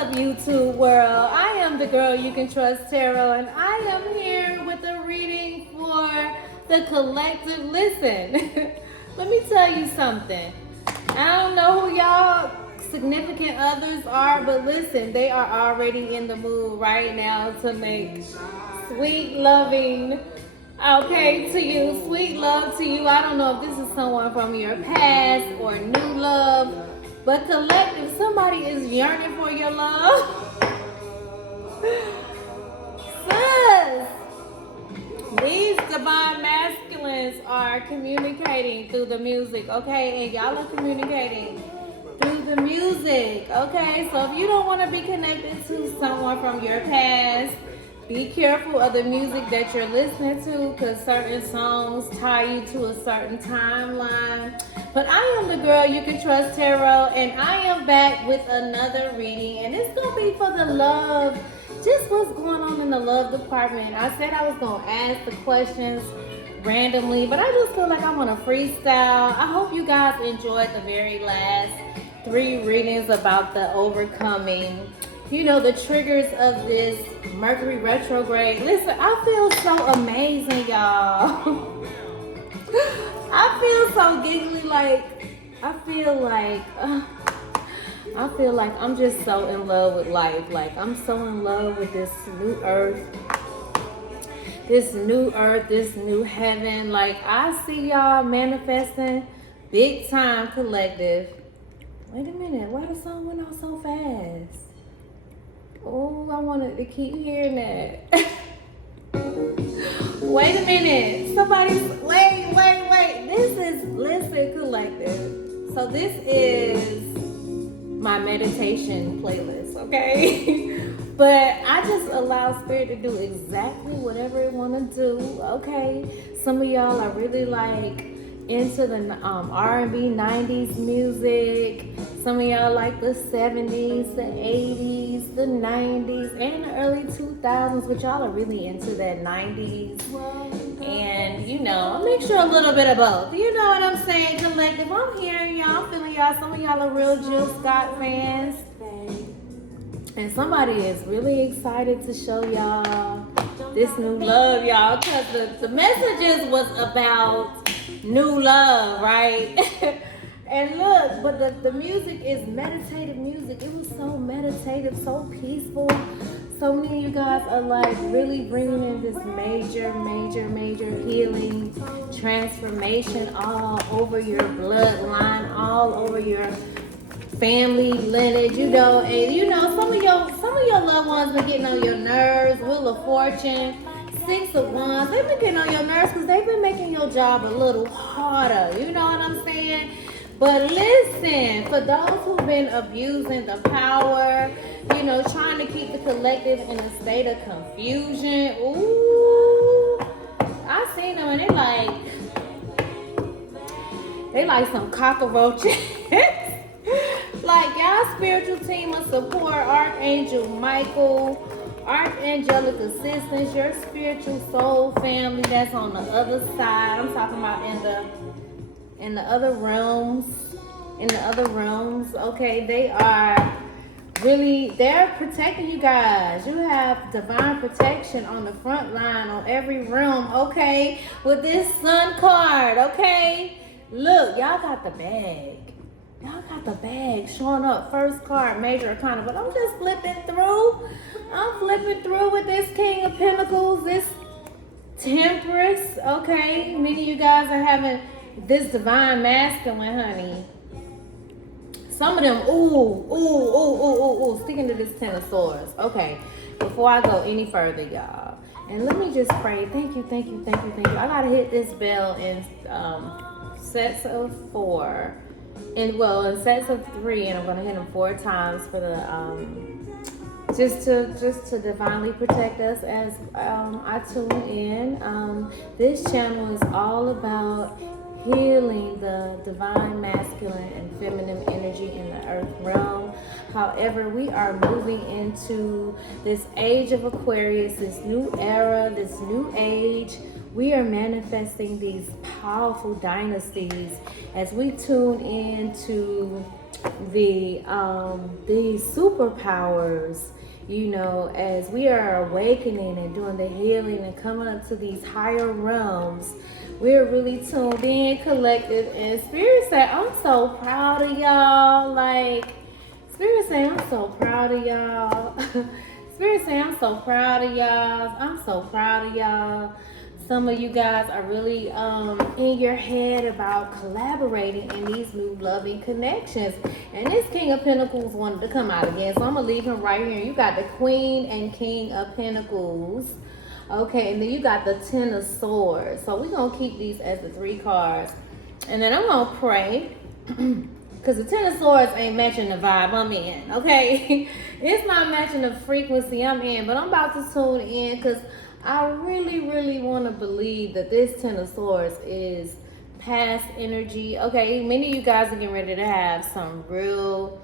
up, YouTube world? I am the girl you can trust, Tarot, and I am here with a reading for the collective. Listen, let me tell you something. I don't know who y'all significant others are, but listen, they are already in the mood right now to make sweet loving, okay, to you, sweet love to you. I don't know if this is someone from your past or new love, but collective, somebody is yearning for your love. Sis, these divine masculines are communicating through the music, okay? And y'all are communicating through the music, okay? So if you don't want to be connected to someone from your past, be careful of the music that you're listening to, because certain songs tie you to a certain timeline. But I am the girl you can trust, Tarot, and I am back with another reading, and it's going to be for the love, just what's going on in the love department. I said I was going to ask the questions randomly, but I just feel like I want to freestyle. I hope you guys enjoyed the very last 3 readings about the overcoming, you know, the triggers of this Mercury retrograde. Listen, I feel so amazing, y'all. I feel so giggly, like, I feel like I'm just so in love with life. Like, I'm so in love with this new earth, this new heaven. Like, I see y'all manifesting big time, collective. Wait a minute, why the song went out so fast? Oh, I wanted to keep hearing that. Wait a minute. Wait. This is, listen, collective. So this is my meditation playlist, okay? But I just allow spirit to do exactly whatever it want to do, okay? Some of y'all are really like into the R&B 90s music. Some of y'all like the 70s, the 80s, the 90s, and the early 2000s, but y'all are really into that 90s. And, you know, a mixture a little bit of both. You know what I'm saying, collective? I'm hearing y'all, I'm feeling y'all. Some of y'all are real Jill Scott fans. And somebody is really excited to show y'all this new love, y'all, because the messages was about new love, right? And look, but the music is meditative music. It was so meditative, so peaceful. So many of you guys are like really bringing in this major healing, transformation all over your bloodline, all over your family lineage, you know. And you know, some of your loved ones been getting on your nerves. Wheel of Fortune, 6 of Wands, they've been getting on your nerves because they've been making your job a little harder. You know what I'm saying? But listen, for those who've been abusing the power, you know, trying to keep the collective in a state of confusion, ooh, I seen them and they like some cockroaches. Like, y'all spiritual team of support, Archangel Michael, Archangelic assistance, your spiritual soul family that's on the other side. I'm talking about in the other realms, okay? They're protecting you guys. You have divine protection on the front line, on every realm, okay? With this Sun card, okay? Look, y'all got the bag. Y'all got the bag showing up. First card, major arcana. But I'm just flipping through. I'm flipping through with this King of Pentacles, this Temperance, okay? Many of you guys are having this divine masculine, honey. Some of them, sticking to this Ten of Swords. Okay, before I go any further, y'all, and let me just pray. Thank you. I gotta hit this bell in sets of 4, in sets of 3, and I'm gonna hit them 4 times for the just to divinely protect us as I tune in. This channel is all about healing the divine masculine and feminine energy in the earth realm. However, we are moving into this age of Aquarius, this new era, this new age. We are manifesting these powerful dynasties as we tune into these superpowers, you know, as we are awakening and doing the healing and coming up to these higher realms. We're really tuned in, collective, and Spirit said, I'm so proud of y'all. Like, Spirit said, I'm so proud of y'all. Spirit said, I'm so proud of y'all. I'm so proud of y'all. Some of you guys are really in your head about collaborating in these new loving connections. And this King of Pentacles wanted to come out again, so I'm going to leave him right here. You got the Queen and King of Pentacles. Okay, and then you got the Ten of Swords. So we're going to keep these as the 3 cards. And then I'm going to pray. Because the Ten of Swords ain't matching the vibe I'm in, okay? It's not matching the frequency I'm in. But I'm about to tune in because I really, really want to believe that this Ten of Swords is past energy. Okay, many of you guys are getting ready to have some real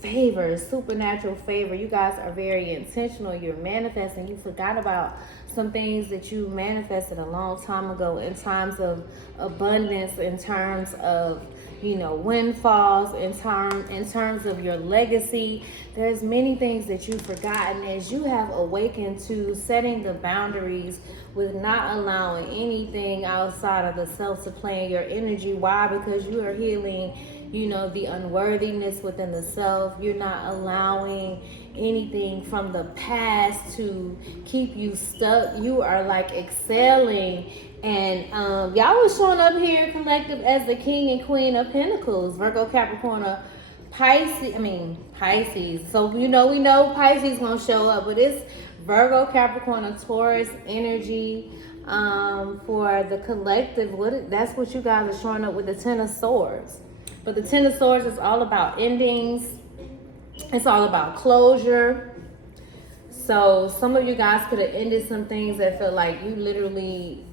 favor, supernatural favor. You guys are very intentional. You're manifesting. You forgot about some things that you manifested a long time ago in times of abundance, in terms of, you know, windfalls, in terms of your legacy. There's many things that you've forgotten as you have awakened to setting the boundaries with not allowing anything outside of the self to play in your energy. Why? Because you are healing, you know, the unworthiness within the self. You're not allowing anything from the past to keep you stuck. You are like excelling. And y'all was showing up here collective as the King and Queen of Pentacles, Virgo, Capricorn, Pisces. So you know, we know Pisces gonna show up, but it's Virgo, Capricorn, and Taurus energy for the collective. That's what you guys are showing up with the Ten of Swords. But the Ten of Swords is all about endings. It's all about closure. So some of you guys could have ended some things that felt like you literally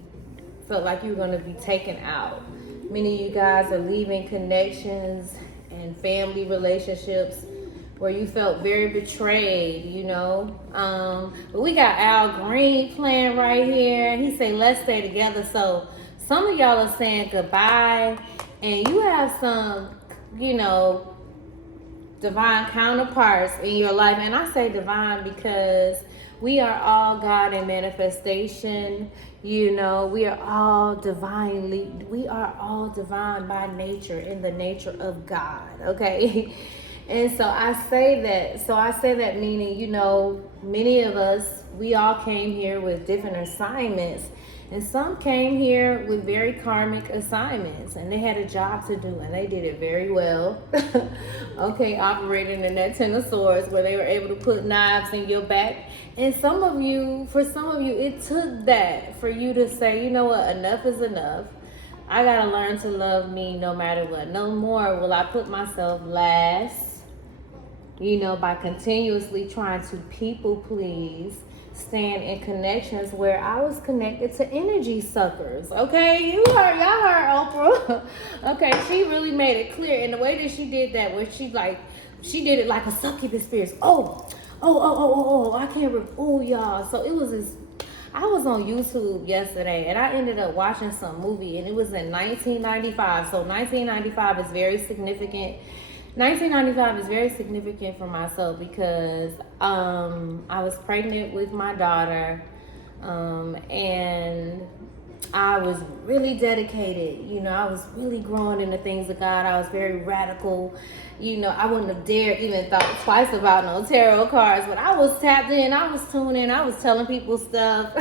felt like you were going to be taken out. Many of you guys are leaving connections and family relationships where you felt very betrayed, you know. But we got Al Green playing right here. He say, let's stay together. So some of y'all are saying goodbye, and you have some, you know, divine counterparts in your life. And I say divine because we are all God in manifestation. You know, we are all divine by nature, in the nature of God, okay? And so I say that meaning, you know, many of us, we all came here with different assignments. And some came here with very karmic assignments, and they had a job to do, and they did it very well. Okay, operating in that Ten of Swords, where they were able to put knives in your back. And for some of you, it took that for you to say, you know what, enough is enough. I gotta learn to love me no matter what. No more will I put myself last, you know, by continuously trying to people please, staying in connections where I was connected to energy suckers. Okay, y'all heard Oprah. Okay, she really made it clear. And the way that she did that, where she did it like a succubus spirit. I can't remember. Oh, y'all. So it was this. I was on YouTube yesterday, and I ended up watching some movie, and it was in 1995. So 1995 is very significant. 1995 is very significant for myself because I was pregnant with my daughter, and I was really dedicated. You know, I was really growing in the things of God. I was very radical. You know, I wouldn't have dared even thought twice about no tarot cards, but I was tapped in, I was tuned in, I was telling people stuff.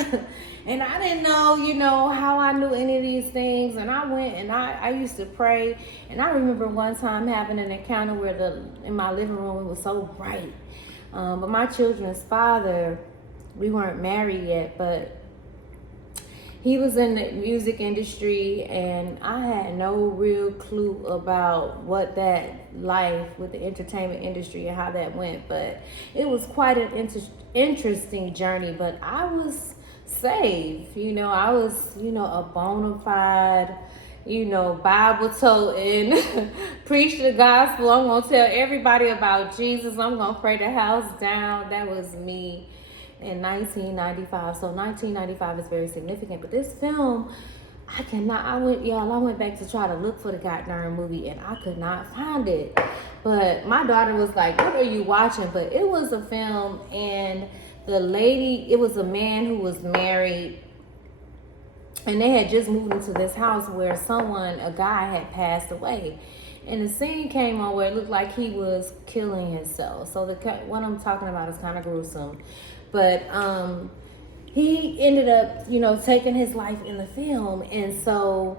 And I didn't know, you know, how I knew any of these things. And I went and I used to pray. And I remember one time having an encounter where in my living room, it was so bright. But my children's father, we weren't married yet, but he was in the music industry, and I had no real clue about what that life with the entertainment industry and how that went. But it was quite an interesting journey. But I was saved, you know. I was, you know, a bona fide, you know, Bible toting, preach the gospel. I'm gonna tell everybody about Jesus. I'm gonna pray the house down. That was me in 1995. So 1995 is very significant. But this film I cannot. I went back to try to look for the goddamn movie, and I could not find it. But my daughter was like, "What are you watching?" But it was a film, and the lady, it was a man who was married, and they had just moved into this house where a guy had passed away. And the scene came on where it looked like he was killing himself. So what I'm talking about is kind of gruesome. But he ended up, taking his life in the film. And so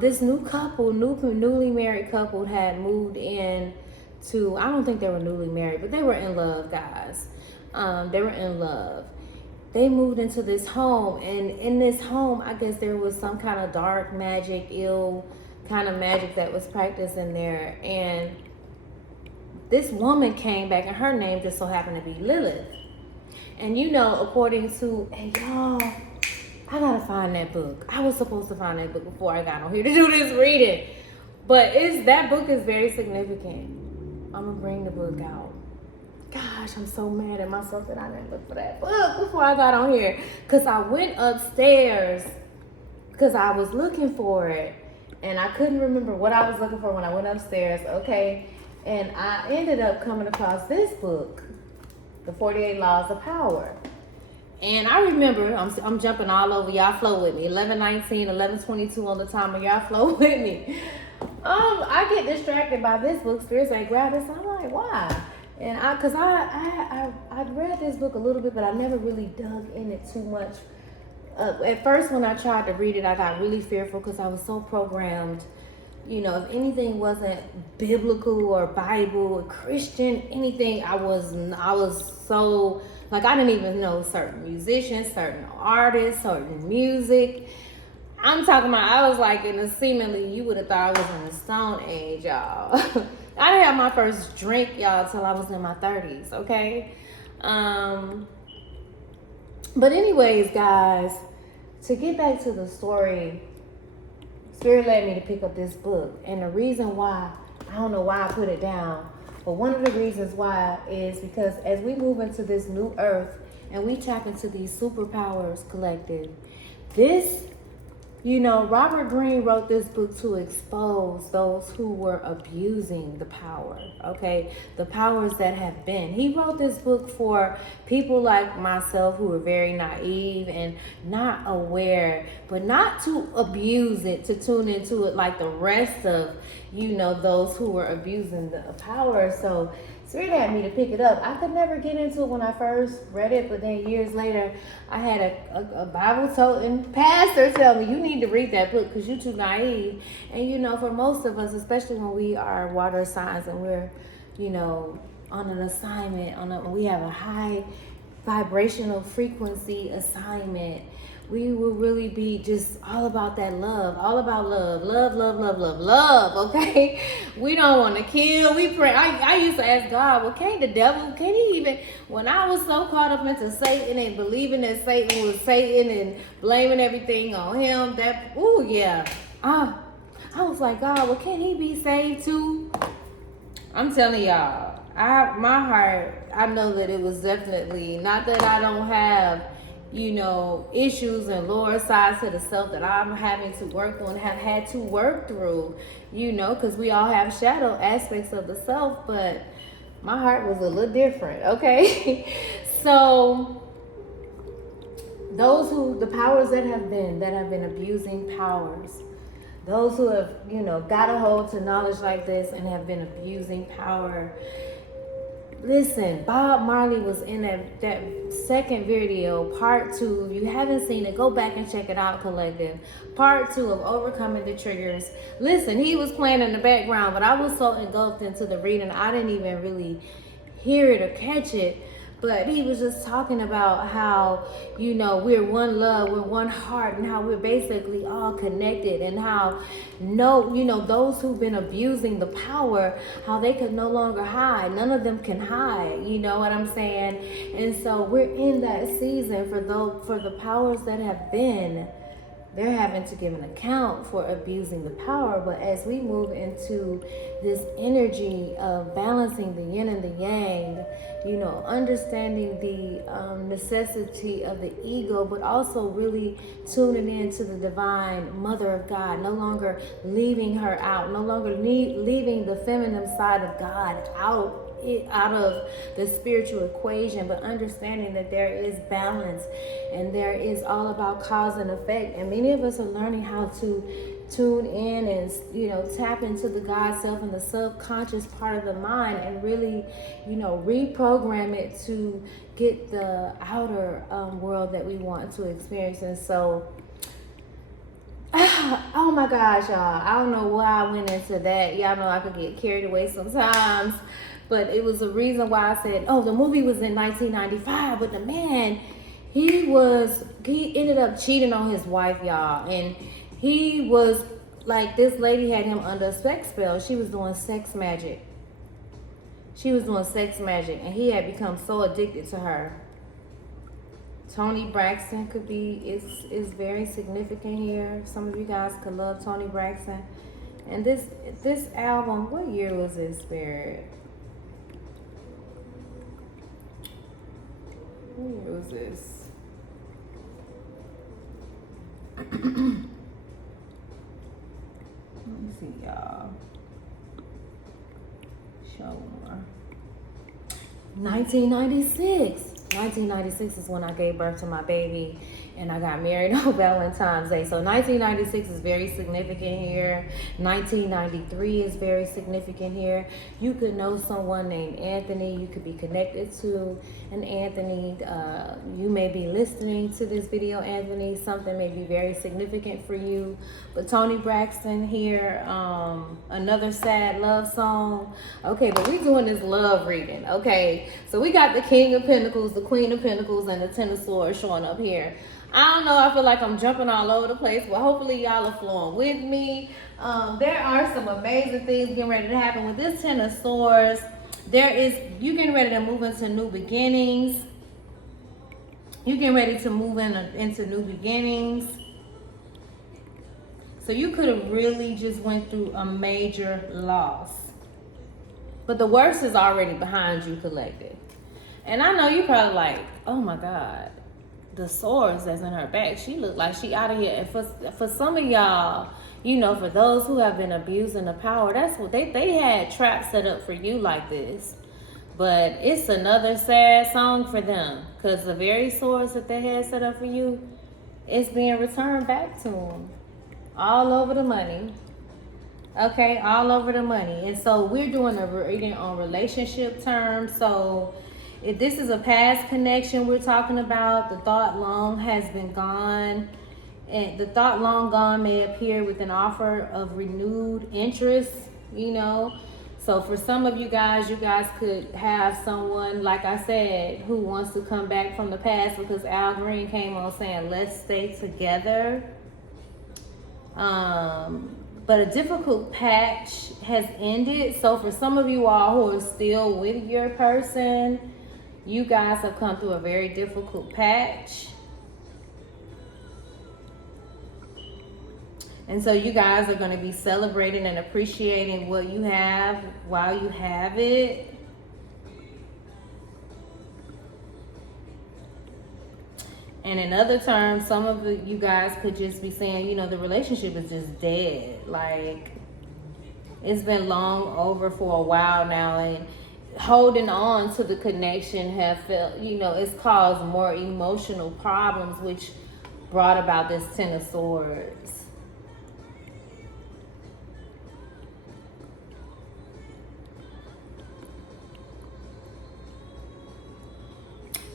this newly married couple had moved in to, I don't think they were newly married, but they were in love, guys. They were in love. They moved into this home, and in this home, I guess there was some kind of dark magic, ill kind of magic that was practiced in there. And this woman came back, and her name just so happened to be Lilith. And according to, and y'all, I gotta find that book. I was supposed to find that book before I got on here to do this reading. But that book is very significant. I'm gonna bring the book out. Gosh, I'm so mad at myself that I didn't look for that book before I got on here. Because I went upstairs because I was looking for it. And I couldn't remember what I was looking for when I went upstairs. Okay. And I ended up coming across this book, The 48 Laws of Power. And I remember, I'm jumping all over. Y'all flow with me. 11:19, 11:22 on the timer. Y'all flow with me. I get distracted by this book. Spirits like, grab this. I'm like, why? And I'd read this book a little bit, but I never really dug in it too much. At first, when I tried to read it, I got really fearful because I was so programmed. If anything wasn't biblical or Bible or Christian, anything, I was so, like, I didn't even know certain musicians, certain artists, certain music. I'm talking about, I was like seemingly, you would have thought I was in the Stone Age, y'all. I didn't have my first drink, y'all, till I was in my 30s, okay? But anyways, guys, to get back to the story, Spirit led me to pick up this book. And the reason why, I don't know why I put it down, but one of the reasons why is because as we move into this new earth and we tap into these superpowers collective, Robert Greene wrote this book to expose those who were abusing the power, okay? The powers that have been. He wrote this book for people like myself who are very naive and not aware, but not to abuse it, to tune into it like the rest of, those who were abusing the power. So Spirit had me to pick it up. I could never get into it when I first read it, but then years later, I had a Bible-toting pastor tell me, you need to read that book because you're too naive. And, for most of us, especially when we are water signs and we're, on an assignment, we have a high vibrational frequency assignment, we will really be just all about that love, all about love, okay? We don't want to kill, we pray. I used to ask God, well, can't the devil, can he even, when I was so caught up into Satan and believing that Satan was Satan and blaming everything on him, I was like, God, well, can he be saved too? I'm telling y'all, my heart, I know that it was definitely, not that I don't have, issues and lower sides to the self that I'm having to work on, have had to work through, because we all have shadow aspects of the self, but my heart was a little different, okay? So the powers that have been abusing powers, those who have, got a hold to knowledge like this and have been abusing power. Listen, Bob Marley was in that second video, part 2. If you haven't seen it, go back and check it out, collective. Part 2 of Overcoming the Triggers. Listen, he was playing in the background, but I was so engulfed into the reading, I didn't even really hear it or catch it. But he was just talking about how, we're one love, we're one heart, and how we're basically all connected, and how those who've been abusing the power, how they could no longer hide. None of them can hide, you know what I'm saying? And so we're in that season for the powers that have been they're having to give an account for abusing the power. But as we move into this energy of balancing the yin and the yang, you know, understanding the necessity of the ego, but also really tuning into the divine mother of God, no longer leaving her out, no longer leaving the feminine side of God out of the spiritual equation, but understanding that there is balance and there is all about cause and effect. And many of us are learning how to tune in and, you know, tap into the God self and the subconscious part of the mind and really, you know, reprogram it to get the outer world that we want to experience. And so oh my gosh, y'all, I don't know why I went into that. Y'all know I could get carried away sometimes. But it was a reason why I said, oh, the movie was in 1995, but the man, he ended up cheating on his wife, y'all. And he was like, this lady had him under a sex spell. She was doing sex magic. And he had become so addicted to her. Toni Braxton is very significant here. Some of you guys could love Toni Braxton. And this album, what year was it, Spirit? What year was this? Let me see, y'all. Show more. 1996. 1996 is when I gave birth to my baby and I got married on Valentine's Day. So 1996 is very significant here. 1993 is very significant here. You could know someone named Anthony. You could be connected to an Anthony. You may be listening to this video, Anthony. Something may be very significant for you. But Toni Braxton here, another sad love song. Okay, but we're doing this love reading. Okay, so we got the King of Pentacles, the Queen of Pentacles, and the Ten of Swords showing up here. I don't know, I feel like I'm jumping all over the place, but hopefully y'all are flowing with me. There are some amazing things getting ready to happen with this Ten of Swords. You getting ready to move into new beginnings. You getting ready to move into new beginnings. So you could have really just went through a major loss. But the worst is already behind you, collective. And I know you're probably like, oh my God, the swords that's in her back, she looked like she out of here. And for some of y'all, you know, for those who have been abusing the power, that's what they had traps set up for you like this. But it's another sad song for them, because the very swords that they had set up for you, it's being returned back to them. All over the money. Okay, all over the money. And so we're doing a reading on relationship terms. So if this is a past connection we're talking about, the thought long has been gone. And the thought long gone may appear with an offer of renewed interest, you know. So for some of you guys could have someone, like I said, who wants to come back from the past, because Al Green came on saying, let's stay together. But a difficult patch has ended. So for some of you all who are still with your person, you guys have come through a very difficult patch. And so you guys are going to be celebrating and appreciating what you have while you have it. And in other terms, some of you guys could just be saying, you know, the relationship is just dead. Like, it's been long over for a while now, and holding on to the connection have felt, you know, it's caused more emotional problems, which brought about this Ten of Swords.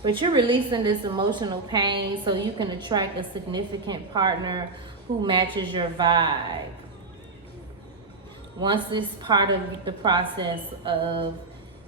But you're releasing this emotional pain so you can attract a significant partner who matches your vibe. Once this part of the process of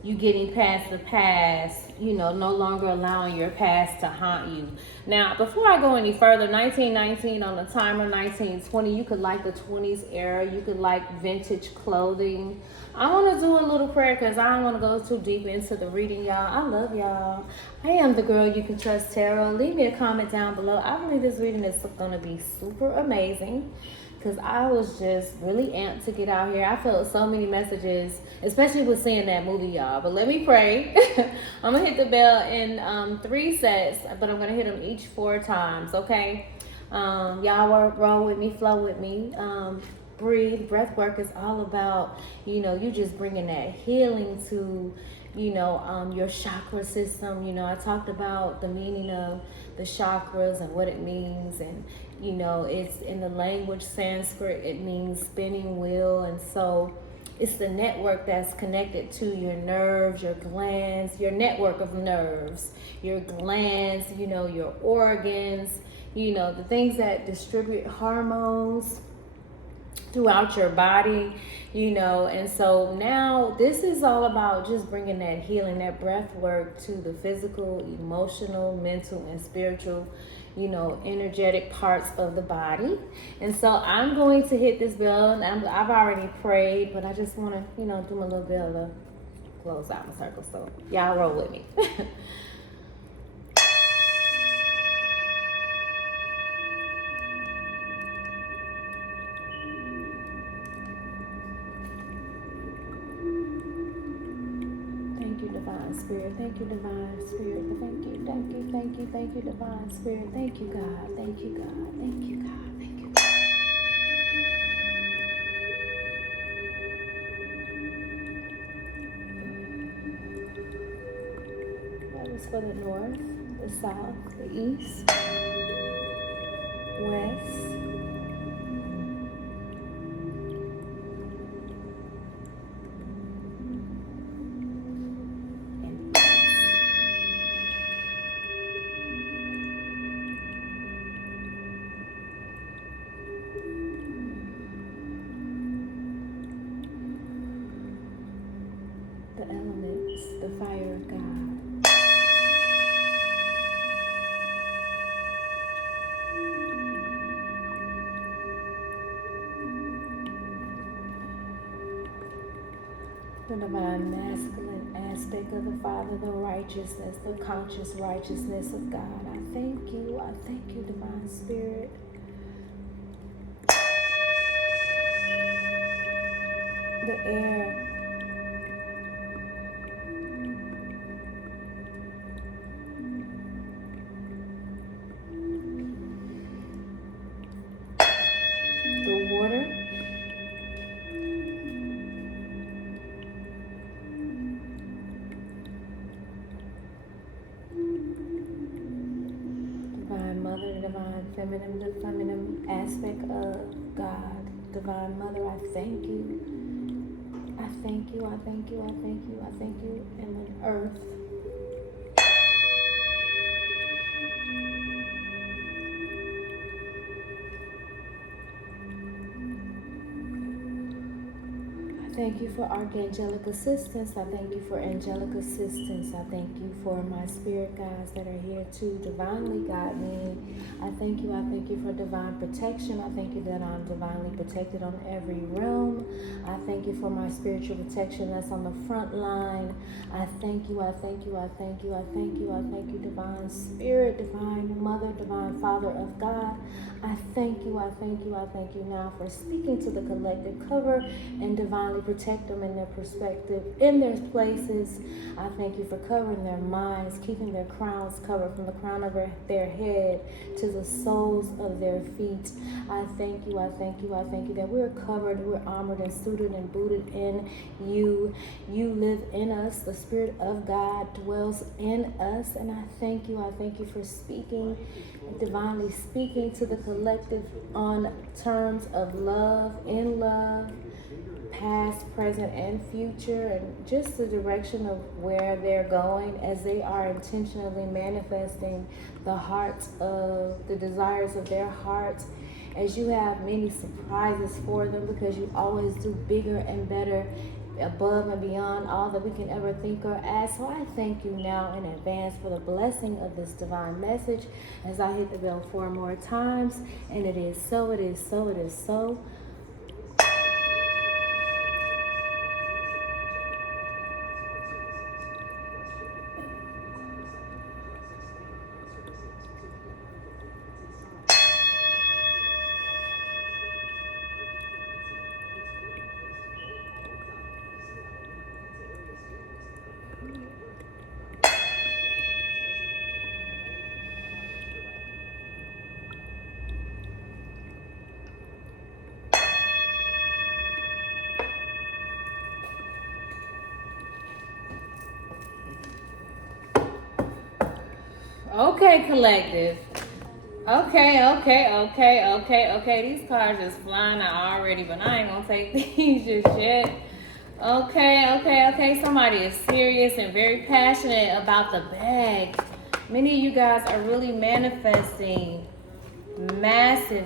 you getting past the past, you know, no longer allowing your past to haunt you. Now, before I go any further, 1919 on the timer, 1920, you could like the 20s era. You could like vintage clothing. I want to do a little prayer because I don't want to go too deep into the reading, y'all. I love y'all. I am the girl you can trust, tarot. Leave me a comment down below. I believe this reading is going to be super amazing because I was just really amped to get out here. I felt so many messages, especially with seeing that movie, y'all. But let me pray. I'm going to hit the bell in 3 sets, but I'm going to hit them each 4 times, okay? Y'all roll with me, flow with me. Breathe. Breath work is all about, you just bringing that healing to, your chakra system. I talked about the meaning of the chakras and what it means. And, it's in the language Sanskrit, it means spinning wheel. And so it's the network that's connected to your nerves, your glands, your network of nerves, your glands, your organs, the things that distribute hormones throughout your body, and so now this is all about just bringing that healing, that breath work to the physical, emotional, mental, and spiritual, energetic parts of the body. And so I'm going to hit this bell, and I've already prayed, but I just want to, do my little bell to close out my circle. So y'all roll with me. Divine Spirit, thank you, Divine Spirit, thank you, Divine Spirit, thank you, God, thank you, God, thank you, God, thank you, God. That was for the north, the south, the east, west, the elements, the fire of God. The divine masculine aspect of the Father, the righteousness, the conscious righteousness of God. I thank you, Divine Spirit. The air. The water. Divine Mother, divine feminine, the feminine aspect of God. Divine Mother, I thank you. I thank you, I thank you, I thank you, I thank you. And then earth. Thank you for archangelic assistance. I thank you for angelic assistance. I thank you for my spirit guides that are here to divinely guide me. I thank you for divine protection. I thank you that I'm divinely protected on every realm. I thank you for my spiritual protection that's on the front line. I thank you, divine spirit, divine mother, divine father of God. I thank you now for speaking to the collective, cover and divinely protect them in their perspective, in their places. I thank you for covering their minds, keeping their crowns covered from the crown of their head to the soles of their feet. I thank you that we're covered, we're armored and suited and booted in you. You live in us. The Spirit of God dwells in us. And I thank you for speaking, divinely speaking to the collective on terms of love, in love, past, present, and future, and just the direction of where they're going as they are intentionally manifesting the hearts of the desires of their hearts, as you have many surprises for them, because you always do bigger and better, above and beyond all that we can ever think or ask. So I thank you now in advance for the blessing of this divine message as I hit the bell 4 more times. And it is so, it is so, it is so. Okay, collective. Okay. These cards just flying out already, but I ain't gonna take these just yet. Okay. Somebody is serious and very passionate about the bag. Many of you guys are really manifesting massive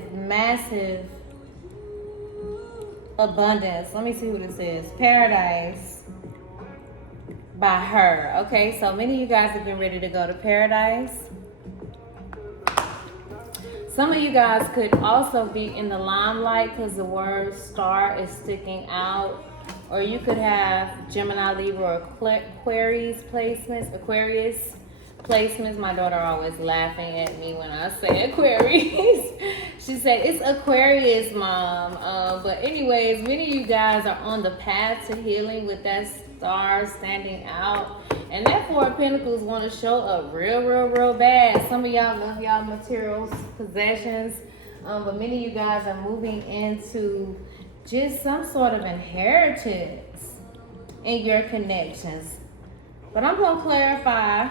abundance. Let me see who this is. Paradise by her. Okay, so many of you guys have been ready to go to paradise. Some of you guys could also be in the limelight because the word star is sticking out. Or you could have Gemini, Libra, or Aquarius placements. My daughter always laughing at me when I say Aquarius. She said, it's Aquarius, Mom. But anyways, many of you guys are on the path to healing with that star standing out. And that Four of Pentacles want to show up real bad. Some of y'all love y'all materials, possessions. But many of you guys are moving into just some sort of inheritance in your connections. But I'm going to clarify.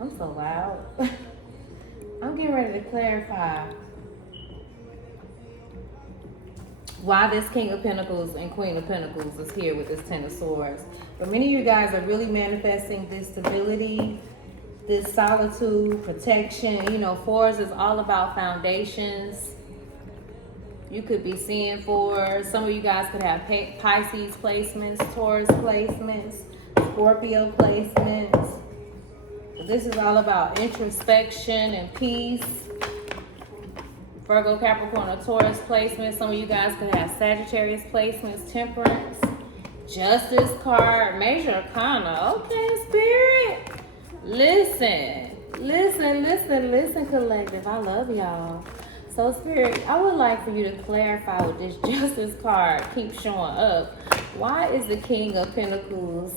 I'm so loud. I'm getting ready to clarify why this King of Pentacles and Queen of Pentacles is here with this Ten of Swords. But many of you guys are really manifesting this stability, this solitude, protection. You know, fours is all about foundations. You could be seeing fours. Some of you guys could have Pisces placements, Taurus placements, Scorpio placements. But this is all about introspection and peace. Virgo, Capricorn, or Taurus placements. Some of you guys could have Sagittarius placements, Temperance, Justice card, Major Arcana. Okay, Spirit. Listen, collective. I love y'all. So, Spirit, I would like for you to clarify with this Justice card keeps showing up. Why is the King of Pentacles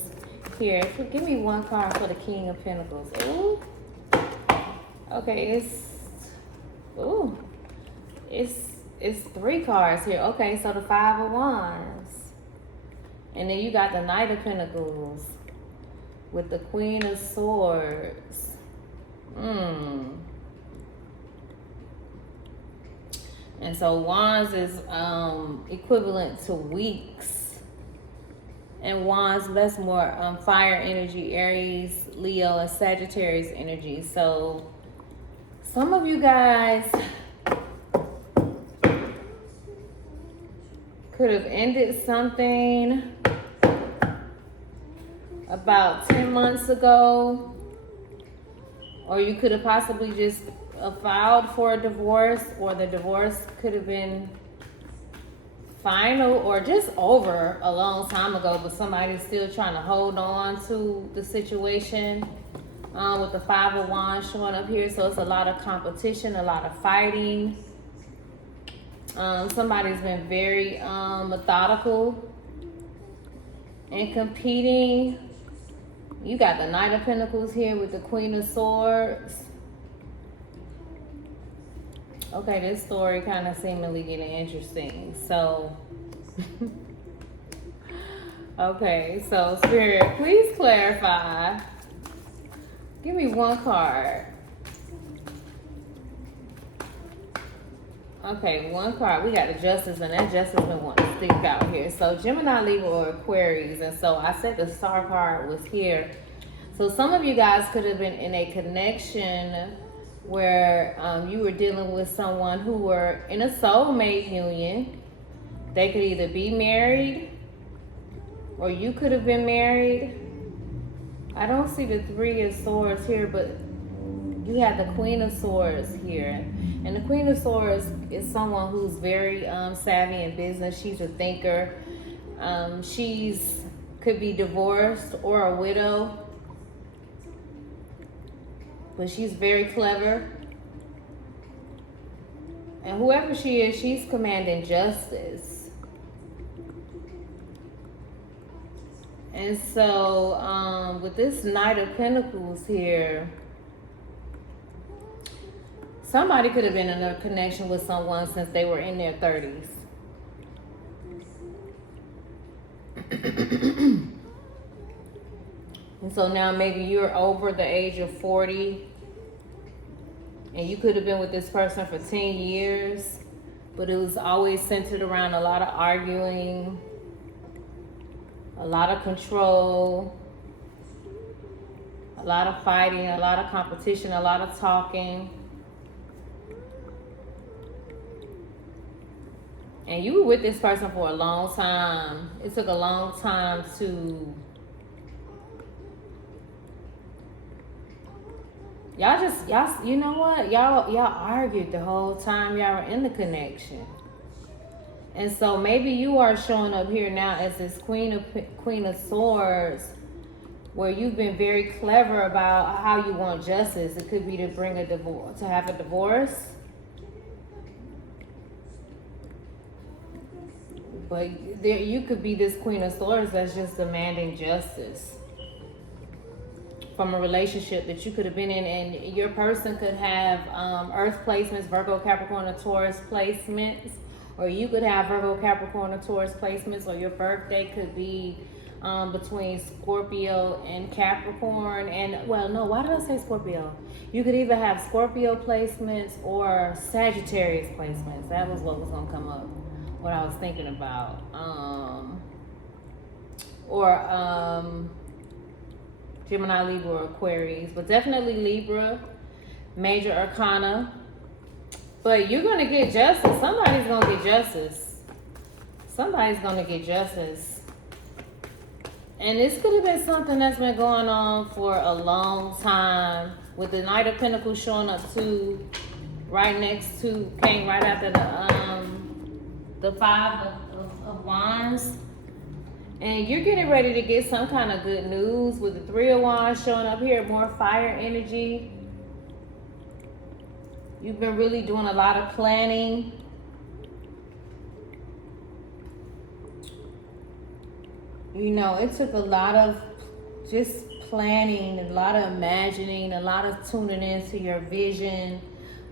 here? Give me one card for the King of Pentacles. Ooh. Okay, it's three cards here. Okay, so the Five of Wands. And then you got the Knight of Pentacles with the Queen of Swords. And so Wands is equivalent to weeks. And Wands, that's more fire energy, Aries, Leo, and Sagittarius energy. So some of you guys could have ended something about 10 months ago. Or you could have possibly just filed for a divorce, or the divorce could have been final or just over a long time ago, but somebody's still trying to hold on to the situation with the Five of Wands showing up here. So it's a lot of competition, a lot of fighting. Somebody's been very methodical and competing. You got the Knight of Pentacles here with the Queen of Swords. Okay, this story kind of seemingly getting interesting. So, okay, so Spirit, please clarify. Give me one card. Okay, one card. We got the Justice, and that Justice been wanting to stick out here. So Gemini, Libra, or Aquarius. And so I said the Star card was here. So some of you guys could have been in a connection where you were dealing with someone who were in a soulmate union. They could either be married, or you could have been married. I don't see the Three of Swords here, but you have the Queen of Swords here. And the Queen of Swords is someone who's very savvy in business. She's a thinker. She's could be divorced or a widow. But she's very clever. And whoever she is, she's commanding justice. And so with this Knight of Pentacles here, somebody could have been in a connection with someone since they were in their 30s. And so now maybe you're over the age of 40 And you could have been with this person for 10 years, but it was always centered around a lot of arguing, a lot of control, a lot of fighting, a lot of competition, a lot of talking. And you were with this person for a long time. It took a long time to... Y'all, you know what? Y'all argued the whole time y'all were in the connection. And so maybe you are showing up here now as this Queen of Swords, where you've been very clever about how you want justice. It could be to bring a divorce, to have a divorce. But there, you could be this Queen of Swords that's just demanding justice from a relationship that you could have been in, and your person could have Earth placements, Virgo, Capricorn, or Taurus placements, or you could have Virgo, Capricorn, or Taurus placements, or your birthday could be between Scorpio and Capricorn. And well, no, why did I say Scorpio? You could either have Scorpio placements or Sagittarius placements. That was what was gonna come up, what I was thinking about. Gemini, Libra, or Aquarius, but definitely Libra, major arcana. But you're gonna get justice. Somebody's gonna get justice. Somebody's gonna get justice. And this could have been something that's been going on for a long time, with the Knight of Pentacles showing up too, right next to, came right after the Five of Wands. And you're getting ready to get some kind of good news with the Three of Wands showing up here, more fire energy. You've been really doing a lot of planning. You know, it took a lot of just planning, a lot of imagining, a lot of tuning into your vision.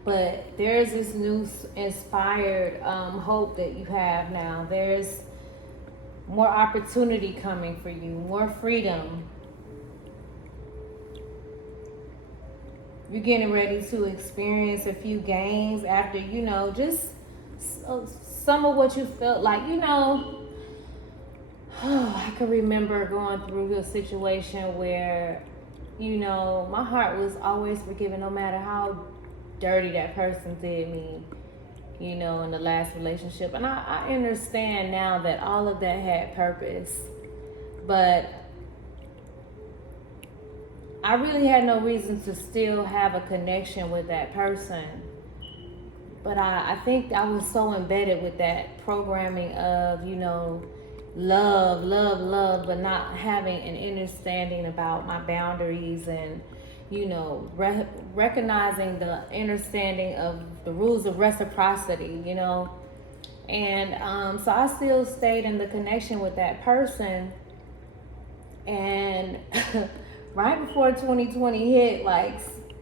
But there's this new inspired hope that you have now. There's more opportunity coming for you, more freedom. You're getting ready to experience a few gains after, you know, just some of what you felt like, you know. I can remember going through a situation where, you know, my heart was always forgiving no matter how dirty that person did me, you know, in the last relationship. And I understand now that all of that had purpose, but I really had no reason to still have a connection with that person. But I think I was so embedded with that programming of, you know, love, but not having an understanding about my boundaries and, you know, recognizing the understanding of the rules of reciprocity, you know. And so I still stayed in the connection with that person. And right before 2020 hit, like,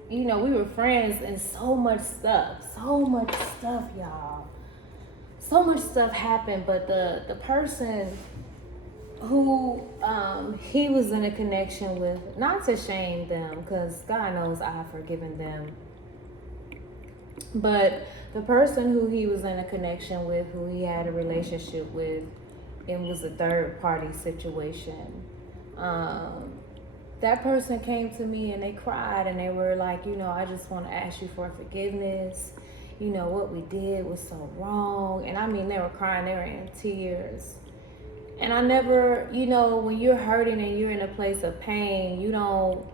you know, we were friends, and so much stuff, y'all. So much stuff happened, but the person who he was in a connection with, not to shame them, because God knows I've forgiven them, but the person who he was in a connection with, who he had a relationship with, it was a third party situation. That person came to me and they cried and they were like, you know, I just want to ask you for forgiveness. You know, what we did was so wrong. And I mean, they were crying, they were in tears. And I never, you know, when you're hurting and you're in a place of pain, you don't,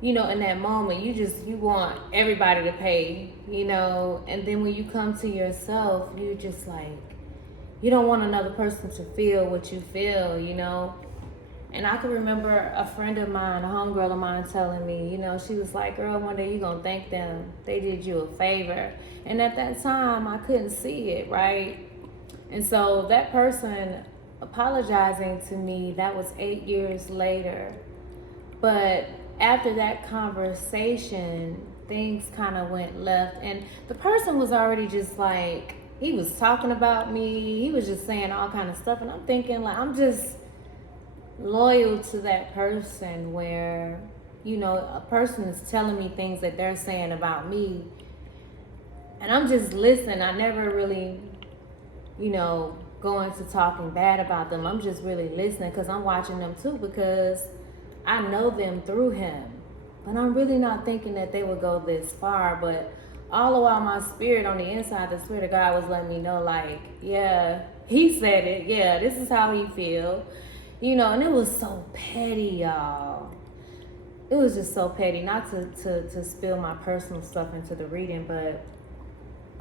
you know, in that moment, you want everybody to pay, you know. And then when you come to yourself, you just like, you don't want another person to feel what you feel, you know. And I can remember a friend of mine, a homegirl of mine, telling me, you know, she was like, girl, one day you're going to thank them. They did you a favor. And at that time, I couldn't see it, right? And so that person apologizing to me, that was 8 years later. But after that conversation, things kind of went left. And the person was already just like, he was talking about me. He was just saying all kind of stuff. And I'm thinking, like, I'm just loyal to that person, where you know, a person is telling me things that they're saying about me, and I'm just listening. I never really, you know, go into talking bad about them. I'm just really listening because I'm watching them too, because I know them through him. But I'm really not thinking that they would go this far. But all the while, my spirit on the inside, the spirit of God was letting me know, like, yeah, he said it. Yeah, this is how he feel. You know, and it was so petty, y'all. It was just so petty. Not to spill my personal stuff into the reading, but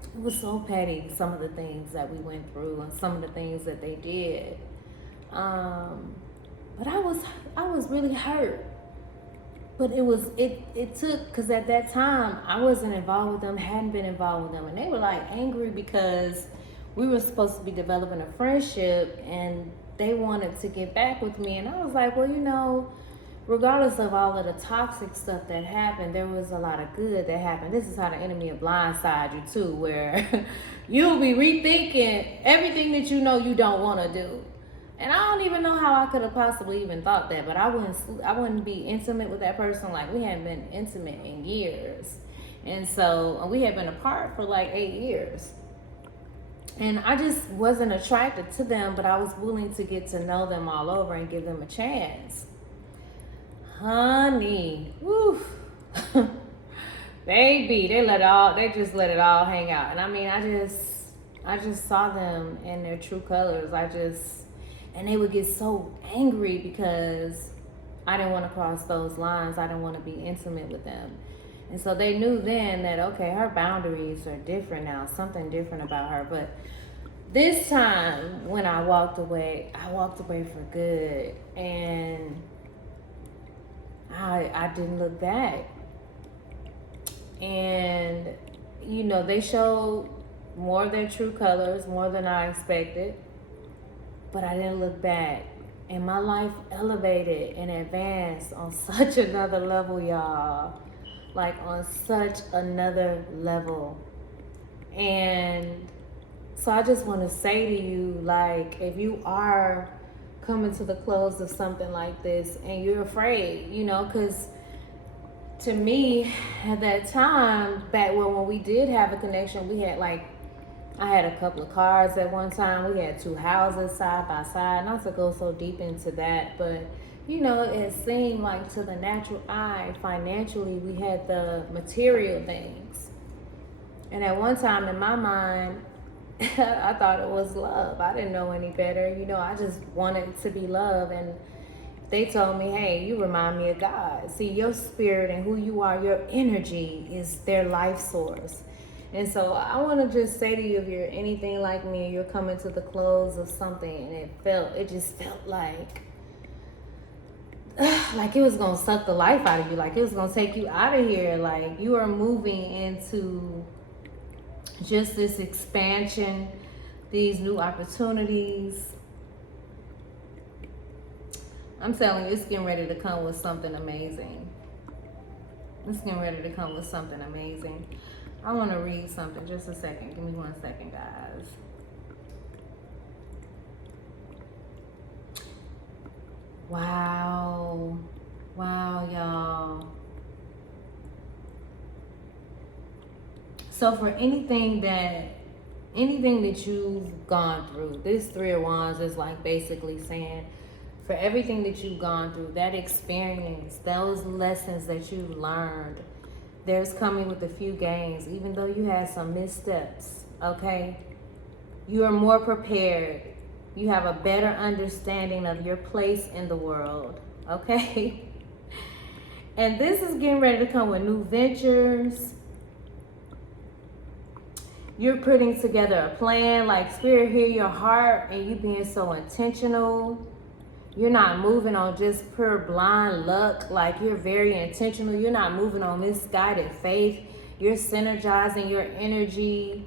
it was so petty, some of the things that we went through and some of the things that they did. But I was really hurt. But it took, because at that time I wasn't involved with them, hadn't been involved with them, and they were like angry because we were supposed to be developing a friendship and they wanted to get back with me. And I was like, well, you know, regardless of all of the toxic stuff that happened, there was a lot of good that happened. This is how the enemy will blindside you too, where you'll be rethinking everything that you know you don't want to do. And I don't even know how I could have possibly even thought that, but I wouldn't be intimate with that person. Like, we hadn't been intimate in years. And so we had been apart for like 8 years. And I just wasn't attracted to them, but I was willing to get to know them all over and give them a chance. Honey, woo. Baby, they just let it all hang out. And I mean, I just saw them in their true colors. And they would get so angry because I didn't want to cross those lines. I didn't want to be intimate with them. And so they knew then that, okay, her boundaries are different now, something different about her. But this time when I walked away for good. And I didn't look back. And, you know, they showed more of their true colors, more than I expected. But I didn't look back. And my life elevated and advanced on such another level, y'all. Like, on such another level. And so I just want to say to you, like, if you are coming to the close of something like this and you're afraid, you know, because to me at that time, back when we did have a connection, we had like, I had a couple of cars at one time. We had 2 houses side by side. Not to go so deep into that, but you know, it seemed like to the natural eye, financially, we had the material things. And at one time in my mind, I thought it was love. I didn't know any better. You know, I just wanted to be loved. And they told me, hey, you remind me of God. See, your spirit and who you are, your energy is their life source. And so I want to just say to you, if you're anything like me and you're coming to the close of something and it just felt like it was going to suck the life out of you. Like it was going to take you out of here. Like you are moving into just this expansion, these new opportunities. I'm telling you, it's getting ready to come with something amazing. It's getting ready to come with something amazing. I want to read something. Just a second. Give me 1 second, guys. Wow. Wow, y'all. So for anything that you've gone through, this 3 of Wands is like basically saying, for everything that you've gone through, that experience, those lessons that you learned, there's coming with a few gains, even though you had some missteps, okay? You are more prepared. You have a better understanding of your place in the world, okay? And this is getting ready to come with new ventures. You're putting together a plan, like Spirit, hear your heart, and you being so intentional. You're not moving on just pure blind luck. Like you're very intentional. You're not moving on misguided faith. You're synergizing your energy.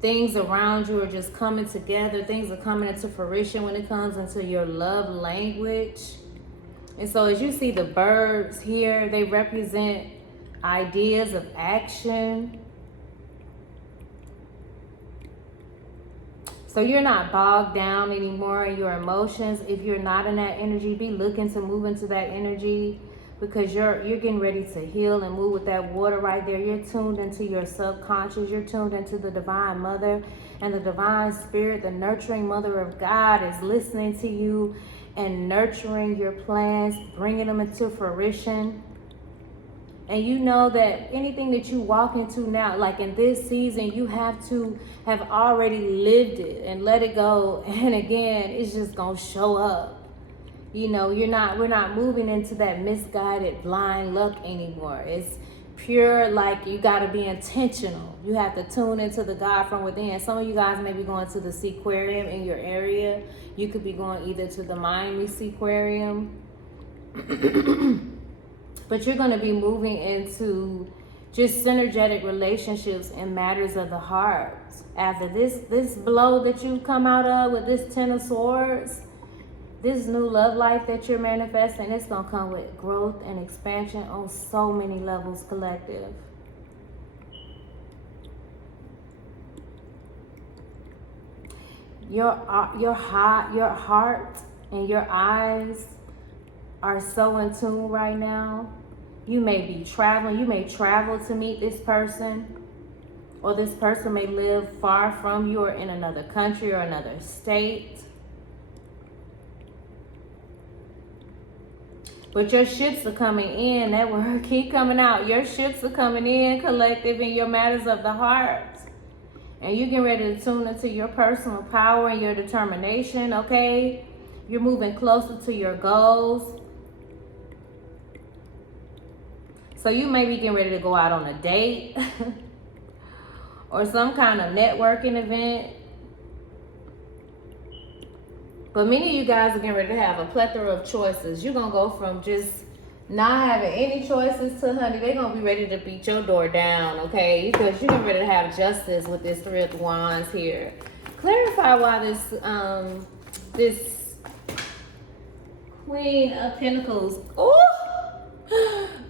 Things around you are just coming together. Things are coming into fruition when it comes into your love language. And so as you see the birds here, they represent ideas of action. So you're not bogged down anymore in your emotions. If you're not in that energy, be looking to move into that energy. because you're getting ready to heal and move with that water right there. You're tuned into your subconscious. You're tuned into the divine mother, and the divine spirit, the nurturing mother of God, is listening to you and nurturing your plans, bringing them into fruition. And you know that anything that you walk into now, like in this season, you have to have already lived it and let it go. And again, it's just gonna show up. You know, we're not moving into that misguided blind luck anymore. It's pure, like, you got to be intentional. You have to tune into the God from within. Some of you guys may be going to the Seaquarium in your area. You could be going either to the Miami Seaquarium. But you're going to be moving into just synergetic relationships and matters of the heart. After this blow that you come out of with this Ten of Swords, this new love life that you're manifesting, it's going to come with growth and expansion on so many levels, collective. Your heart and your eyes are so in tune right now. You may be traveling. You may travel to meet this person, or this person may live far from you or in another country or another state. But your ships are coming in. That word keep coming out. Your ships are coming in, collective, in your matters of the heart. And you get ready to tune into your personal power and your determination, okay? You're moving closer to your goals. So you may be getting ready to go out on a date or some kind of networking event. But many of you guys are getting ready to have a plethora of choices. You're going to go from just not having any choices to, honey, they're going to be ready to beat your door down, okay? Because you're getting ready to have justice with this Three of Wands here. Clarify why this Queen of Pentacles. Oh,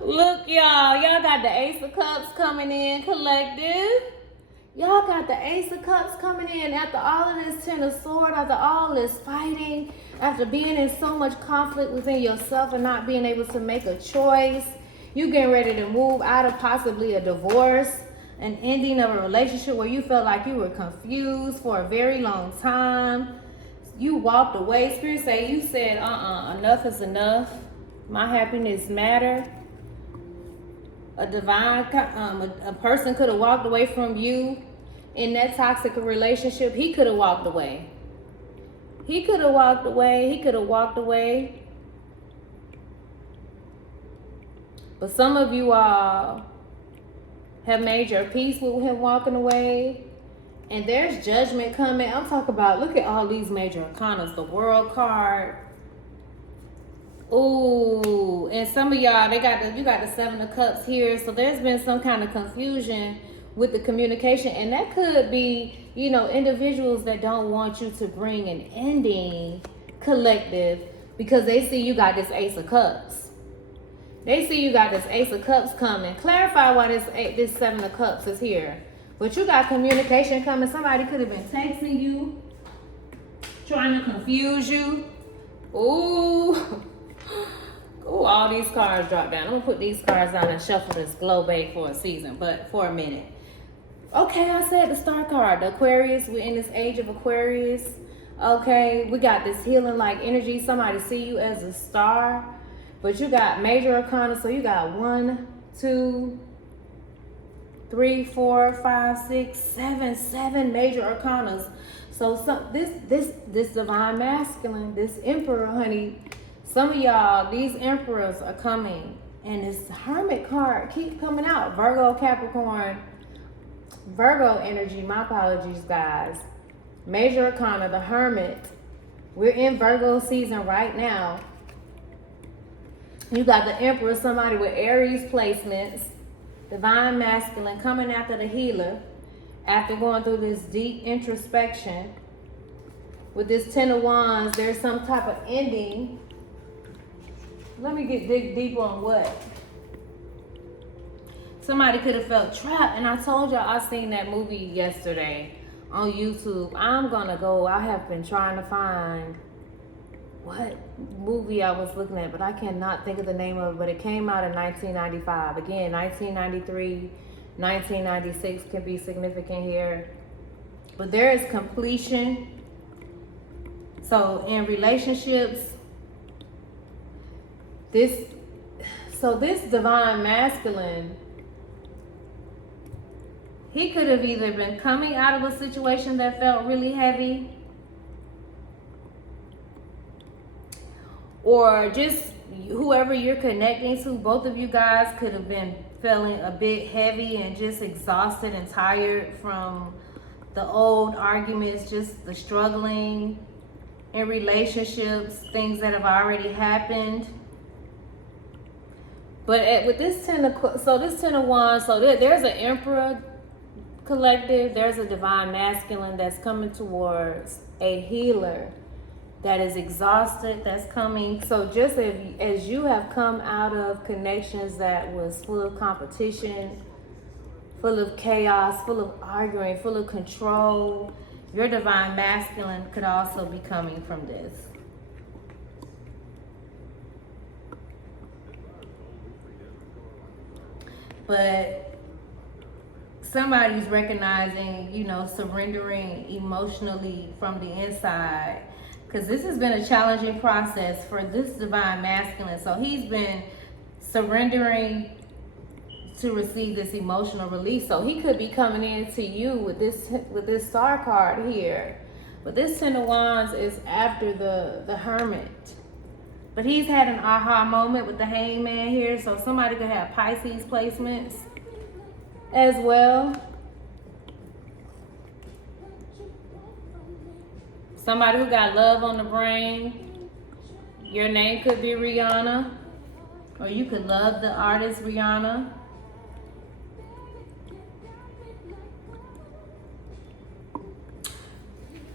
look, y'all. Y'all got the Ace of Cups coming in, collective. Y'all got the Ace of Cups coming in after all of this Ten of Swords, after all this fighting, after being in so much conflict within yourself and not being able to make a choice. You getting ready to move out of possibly a divorce, an ending of a relationship where you felt like you were confused for a very long time. You walked away. Spirit say you said, enough is enough. My happiness matter. A divine, a person could have walked away from you in that toxic relationship. He could have walked away. He could have walked away. He could have walked away. But some of you all have made your peace with him walking away. And there's judgment coming. I'm talking about, look at all these major arcanas. The World card. Ooh, and some of y'all, you got the Seven of Cups here. So there's been some kind of confusion with the communication. And that could be, you know, individuals that don't want you to bring an ending, collective, because they see you got this Ace of Cups. They see you got this Ace of Cups coming. Clarify why this Seven of Cups is here. But you got communication coming. Somebody could have been texting you, trying to confuse you. Ooh. Ooh, all these cards drop down. I'm going to put these cards down and shuffle this glow bag for a season, but for a minute. Okay, I said the Star card, the Aquarius. We're in this age of Aquarius. Okay, we got this healing like energy. Somebody see you as a star. But you got major arcana. So you got 1, 2, 3, 4, 5, 6, 7 major arcanas. So this divine masculine, this emperor, honey. Some of y'all, these emperors are coming, and this Hermit card keep coming out. Virgo, Capricorn, Virgo energy. My apologies, guys. Major arcana, the Hermit. We're in Virgo season right now. You got the Emperor, somebody with Aries placements. Divine masculine coming after the healer. After going through this deep introspection. With this Ten of Wands, there's some type of ending. Let me dig deep on what. Somebody could have felt trapped. And I told y'all I seen that movie yesterday on YouTube. I'm gonna go. I have been trying to find what movie I was looking at, but I cannot think of the name of it, but it came out in 1995. Again, 1993, 1996 can be significant here. But there is completion. So in relationships, this divine masculine, he could have either been coming out of a situation that felt really heavy, or just whoever you're connecting to, both of you guys could have been feeling a bit heavy and just exhausted and tired from the old arguments, just the struggling in relationships, things that have already happened. But with this Ten of Wands, so there's an Emperor collective, there's a divine masculine that's coming towards a healer that is exhausted, that's coming. So just as you have come out of connections that was full of competition, full of chaos, full of arguing, full of control, your divine masculine could also be coming from this. But somebody's recognizing, you know, surrendering emotionally from the inside, because this has been a challenging process for this divine masculine. So he's been surrendering to receive this emotional release. So he could be coming in to you with this Star card here. But this Ten of Wands is after the Hermit. But he's had an aha moment with the Hangman here. So somebody could have Pisces placements as well. Somebody who got love on the brain. Your name could be Rihanna. Or you could love the artist Rihanna.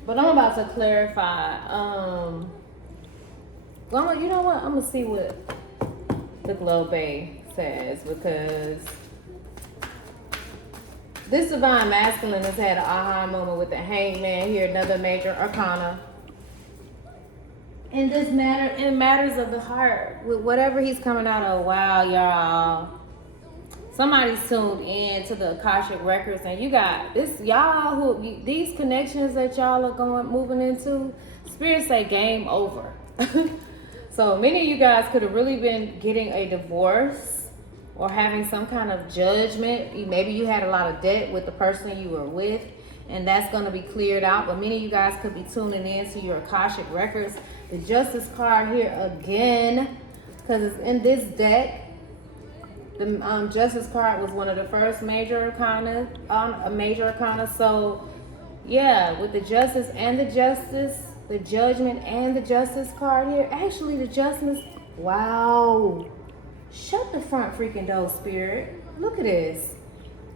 But I'm about to clarify. Well, you know what? I'm gonna see what the Globe says, because this divine masculine has had an aha moment with the Hangman here, another major arcana. In matters of the heart, with whatever he's coming out of. Wow, y'all. Somebody's tuned in to the Akashic Records, and you got this, y'all, these connections that y'all are moving into, Spirit say game over. So many of you guys could have really been getting a divorce or having some kind of judgment. Maybe you had a lot of debt with the person you were with, and that's going to be cleared out. But many of you guys could be tuning in to your Akashic Records. The Justice card here again, because it's in this deck. The Justice card was one of the first major arcana. So yeah, with the Justice and the Justice, the Judgment and the Justice card here. Actually, the Justice, wow. Shut the front freaking door, Spirit. Look at this.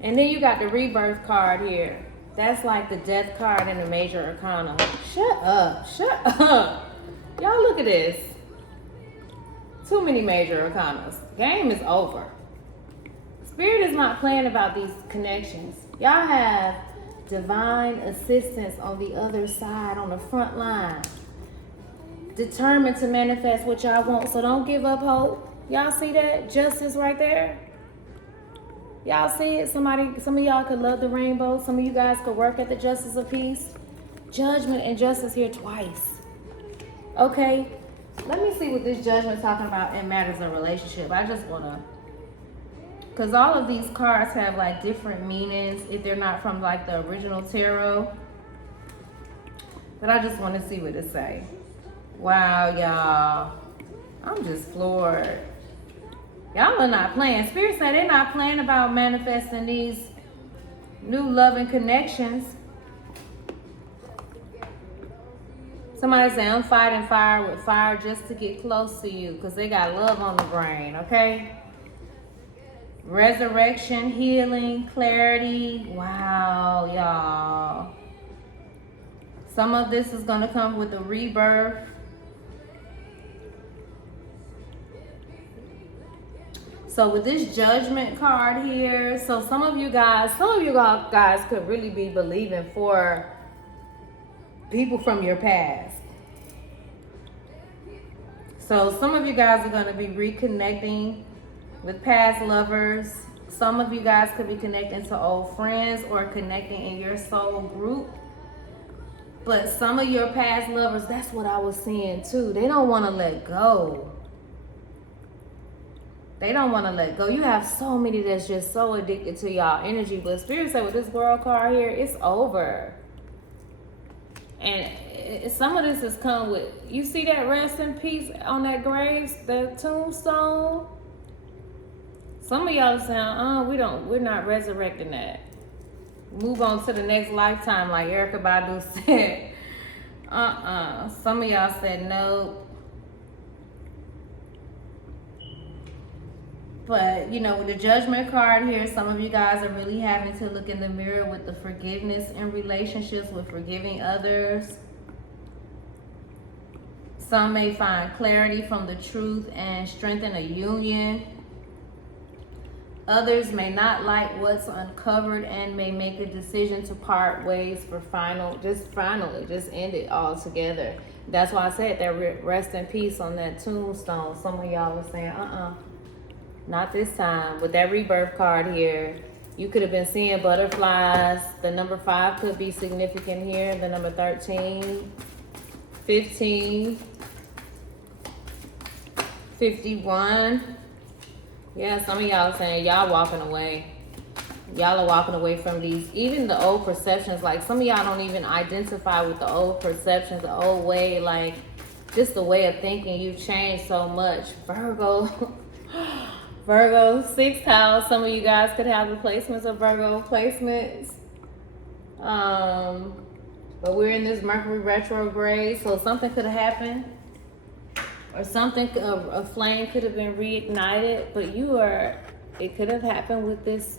And then you got the Rebirth card here. That's like the Death card in the major arcana. Shut up. Y'all look at this. Too many major arcanas. Game is over. Spirit is not playing about these connections. Y'all have divine assistance on the other side, on the front line. Determined to manifest what y'all want, so don't give up hope. Y'all see that? Justice right there. Y'all see it? Some of y'all could love the rainbow. Some of you guys could work at the Justice of Peace. Judgment and Justice here twice. Okay, let me see what this Judgment talking about in matters of relationship. I just want to, because all of these cards have like different meanings if they're not from like the original tarot. But I just want to see what it say. Wow, y'all. I'm just floored. Y'all are not playing. Spirit said they're not playing about manifesting these new loving connections. Somebody say, I'm fighting fire with fire just to get close to you, because they got love on the brain, okay? Resurrection, healing, clarity. Wow, y'all. Some of this is going to come with a rebirth. So with this Judgment card here, so some of you guys could really be believing for people from your past. So some of you guys are going to be reconnecting with past lovers. Some of you guys could be connecting to old friends or connecting in your soul group. But some of your past lovers, that's what I was seeing too. They don't want to let go. They don't want to let go. You have so many that's just so addicted to y'all energy. But Spirit said with this World card here, it's over. And some of this has come with, you see that rest in peace on that grave, that tombstone? Some of y'all saying, we're not resurrecting that. Move on to the next lifetime, like Erykah Badu said. Some of y'all said no. But, you know, with the Judgment card here, some of you guys are really having to look in the mirror with the forgiveness in relationships, with forgiving others. Some may find clarity from the truth and strengthen a union. Others may not like what's uncovered and may make a decision to part ways for just end it all together. That's why I said that rest in peace on that tombstone. Some of y'all were saying, not this time. With that rebirth card here, you could have been seeing butterflies. The number 5 could be significant here. The number 13, 15, 51. Yeah, some of y'all saying y'all walking away. Y'all are walking away from these, even the old perceptions. Like some of y'all don't even identify with the old perceptions, the old way, like just the way of thinking. You've changed so much. Virgo. Virgo, 6th house. Some of you guys could have the placements of Virgo placements. But we're in this Mercury retrograde, so something could have happened. Or something, a flame could have been reignited. But it could have happened with this,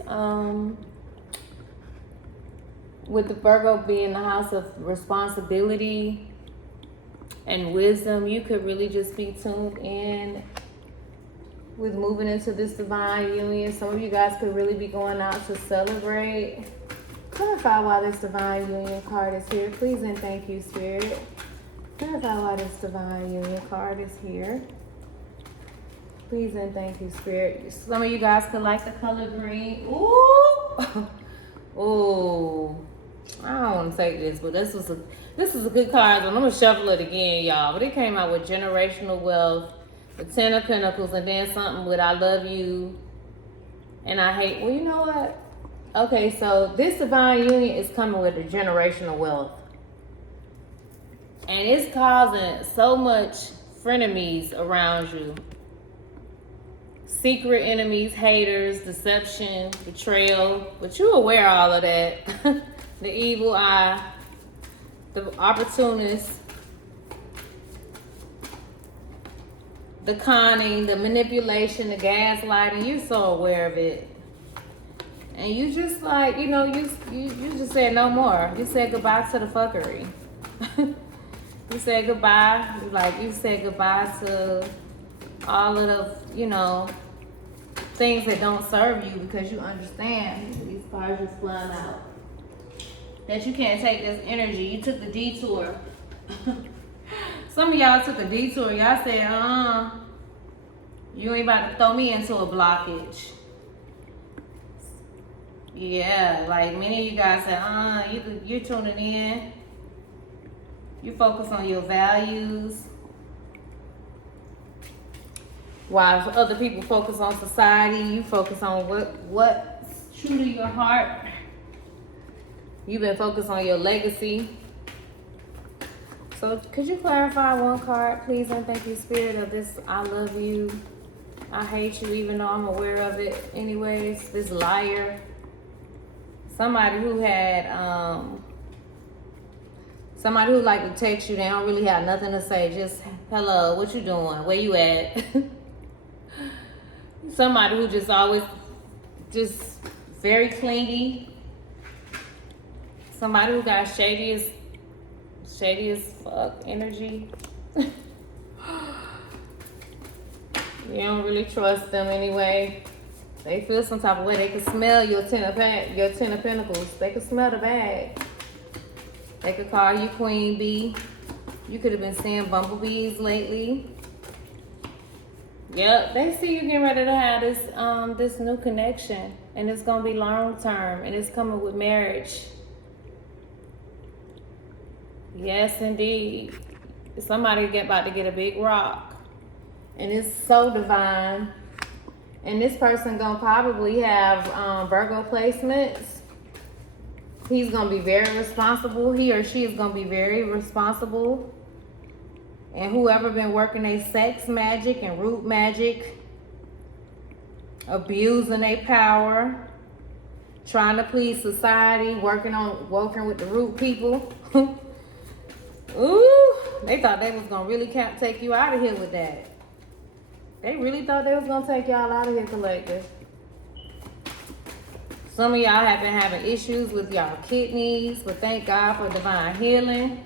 with the Virgo being the house of responsibility and wisdom. You could really just be tuned in with moving into this divine union. Some of you guys could really be going out to celebrate. Clarify why this divine union card is here. Please and thank you, Spirit. Clarify why this divine union card is here. Please and thank you, Spirit. Some of you guys could like the color green. Ooh. Ooh. I don't want to take this, but this is a good card. I'm gonna shuffle it again, y'all. But it came out with generational wealth, the 10 of Pentacles, and then something with I love you and I hate. Well, you know what? Okay, so this divine union is coming with the generational wealth. And it's causing so much frenemies around you. Secret enemies, haters, deception, betrayal. But you're aware of all of that. The evil eye, the opportunist, the conning, the manipulation, the gaslighting. You're so aware of it. And you just like, you know, you just said no more. You said goodbye to the fuckery. You said goodbye. You said goodbye to all of the, you know, things that don't serve you, because you understand, these cards just flying out, that you can't take this energy. You took the detour. Some of y'all took a detour. Y'all said, you ain't about to throw me into a blockage. Yeah, like many of you guys said, you're tuning in. You focus on your values, while other people focus on society. You focus on what's true to your heart. You've been focused on your legacy. So could you clarify one card, please, and thank you, Spirit, of this I love you, I hate you, even though I'm aware of it anyways. This liar. Somebody who had, somebody who like to text you, they don't really have nothing to say. Just, hello, what you doing? Where you at? Somebody who just always, just very clingy. Somebody who got shady as fuck energy. You don't really trust them anyway. They feel some type of way. They can smell your 10 of Pentacles. They can smell the bag. They could call you Queen Bee. You could have been seeing bumblebees lately. Yep, they see you getting ready to have this this new connection, and it's gonna be long term, and it's coming with marriage. Yes, indeed. Somebody about to get a big rock, and it's so divine. And this person gonna probably have Virgo placements. He's gonna be very responsible. He or she is gonna be very responsible. And whoever been working a sex magic and root magic, abusing their power, trying to please society, working with the root people. Ooh, they thought they was gonna really take you out of here with that. They really thought they was gonna take y'all out of here, collective. Some of y'all have been having issues with y'all kidneys, but thank God for divine healing.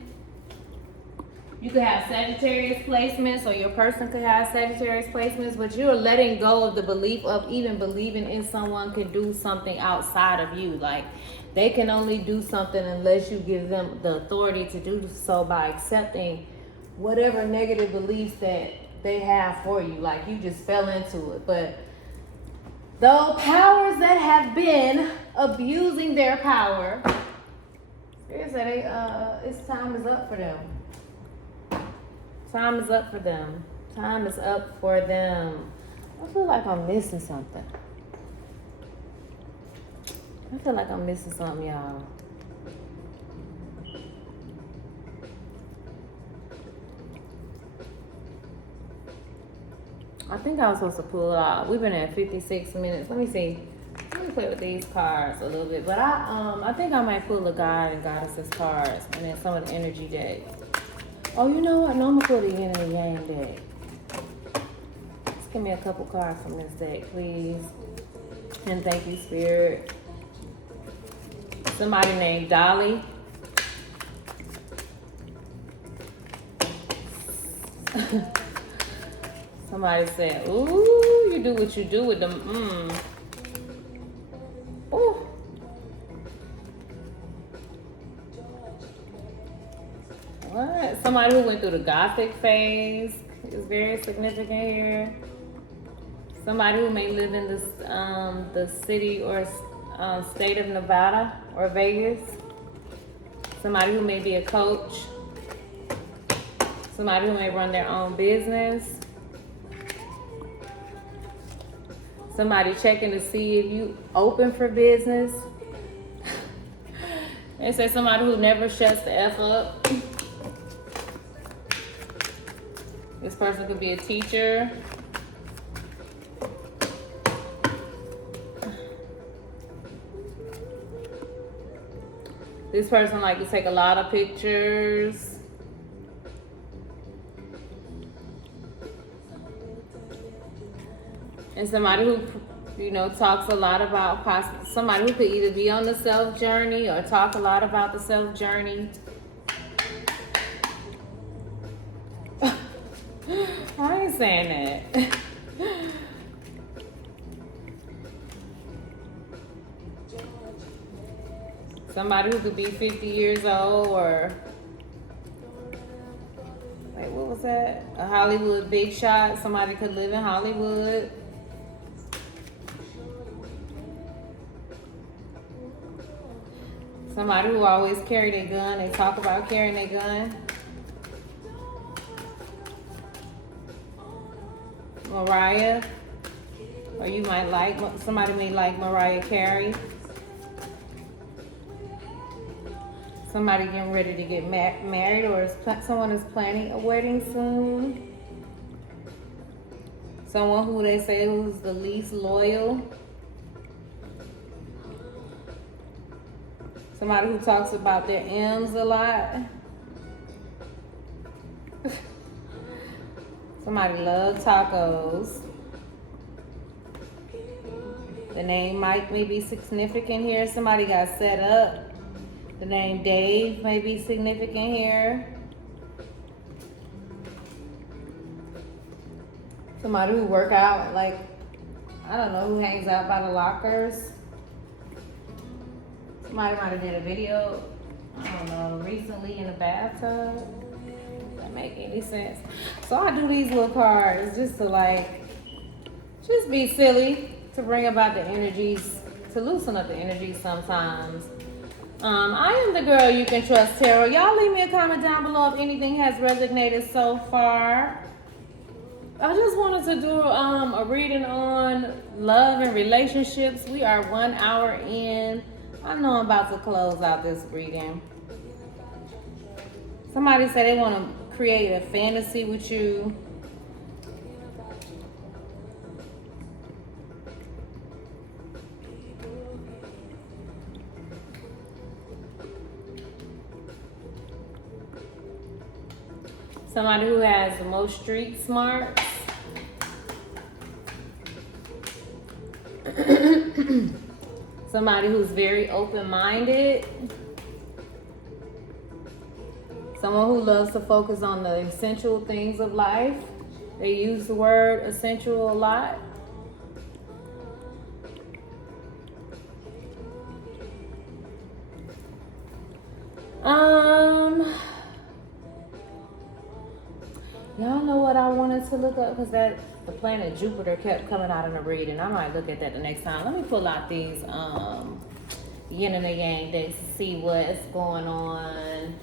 You could have Sagittarius placements, or your person could have Sagittarius placements, but you're letting go of the belief of even believing in someone can do something outside of you. Like, they can only do something unless you give them the authority to do so by accepting whatever negative beliefs that they have for you. Like, you just fell into it. But those powers that have been abusing their power, it's time is up for them. Time is up for them. Time is up for them. I feel like I'm missing something. I feel like I'm missing something, y'all. I think I was supposed to pull it out. We've been at 56 minutes. Let me see. Let me play with these cards a little bit. But I think I might pull the God and Goddesses cards and then some of the energy decks. Oh, you know what? No, I'm going to pull the Yin and the Yang deck. Just give me a couple cards from this deck, please. And thank you, Spirit. Somebody named Dolly. Somebody said, ooh, you do what you do with them. Ooh. What? Somebody who went through the Gothic phase is very significant here. Somebody who may live in this, the city or state of Nevada or Vegas. Somebody who may be a coach. Somebody who may run their own business. Somebody checking to see if you open for business. They say somebody who never shuts the F up. This person could be a teacher. This person like to take a lot of pictures. And somebody who, you know, talks a lot about somebody who could either be on the self journey or talk a lot about the self journey. I ain't saying that. Somebody who could be 50 years old or, wait, what was that? A Hollywood big shot. Somebody could live in Hollywood. Somebody who always carry their gun. They talk about carrying their gun. Mariah. Or you might like, somebody may like Mariah Carey. Somebody getting ready to get married, or someone is planning a wedding soon. Someone who they say who's the least loyal. Somebody who talks about their M's a lot. Somebody loves tacos. The name Mike may be significant here. Somebody got set up. The name Dave may be significant here. Somebody who work out, like, I don't know, who hangs out by the lockers. Somebody might have did a video, I don't know, recently in the bathtub. Does that make any sense? So I do these little cards just to, like, just be silly to bring about the energies, to loosen up the energies sometimes. I am the girl you can trust, tarot. Y'all leave me a comment down below if anything has resonated so far. I just wanted to do a reading on love and relationships. We are 1 hour in. I know I'm about to close out this reading. Somebody said they want to create a fantasy with you. Somebody who has the most street smarts. Somebody who's very open-minded. Someone who loves to focus on the essential things of life. They use the word essential a lot. Y'all know what I wanted to look up, because the planet Jupiter kept coming out in the reading. I might look at that the next time. Let me pull out these yin and the yang decks to see what's going on.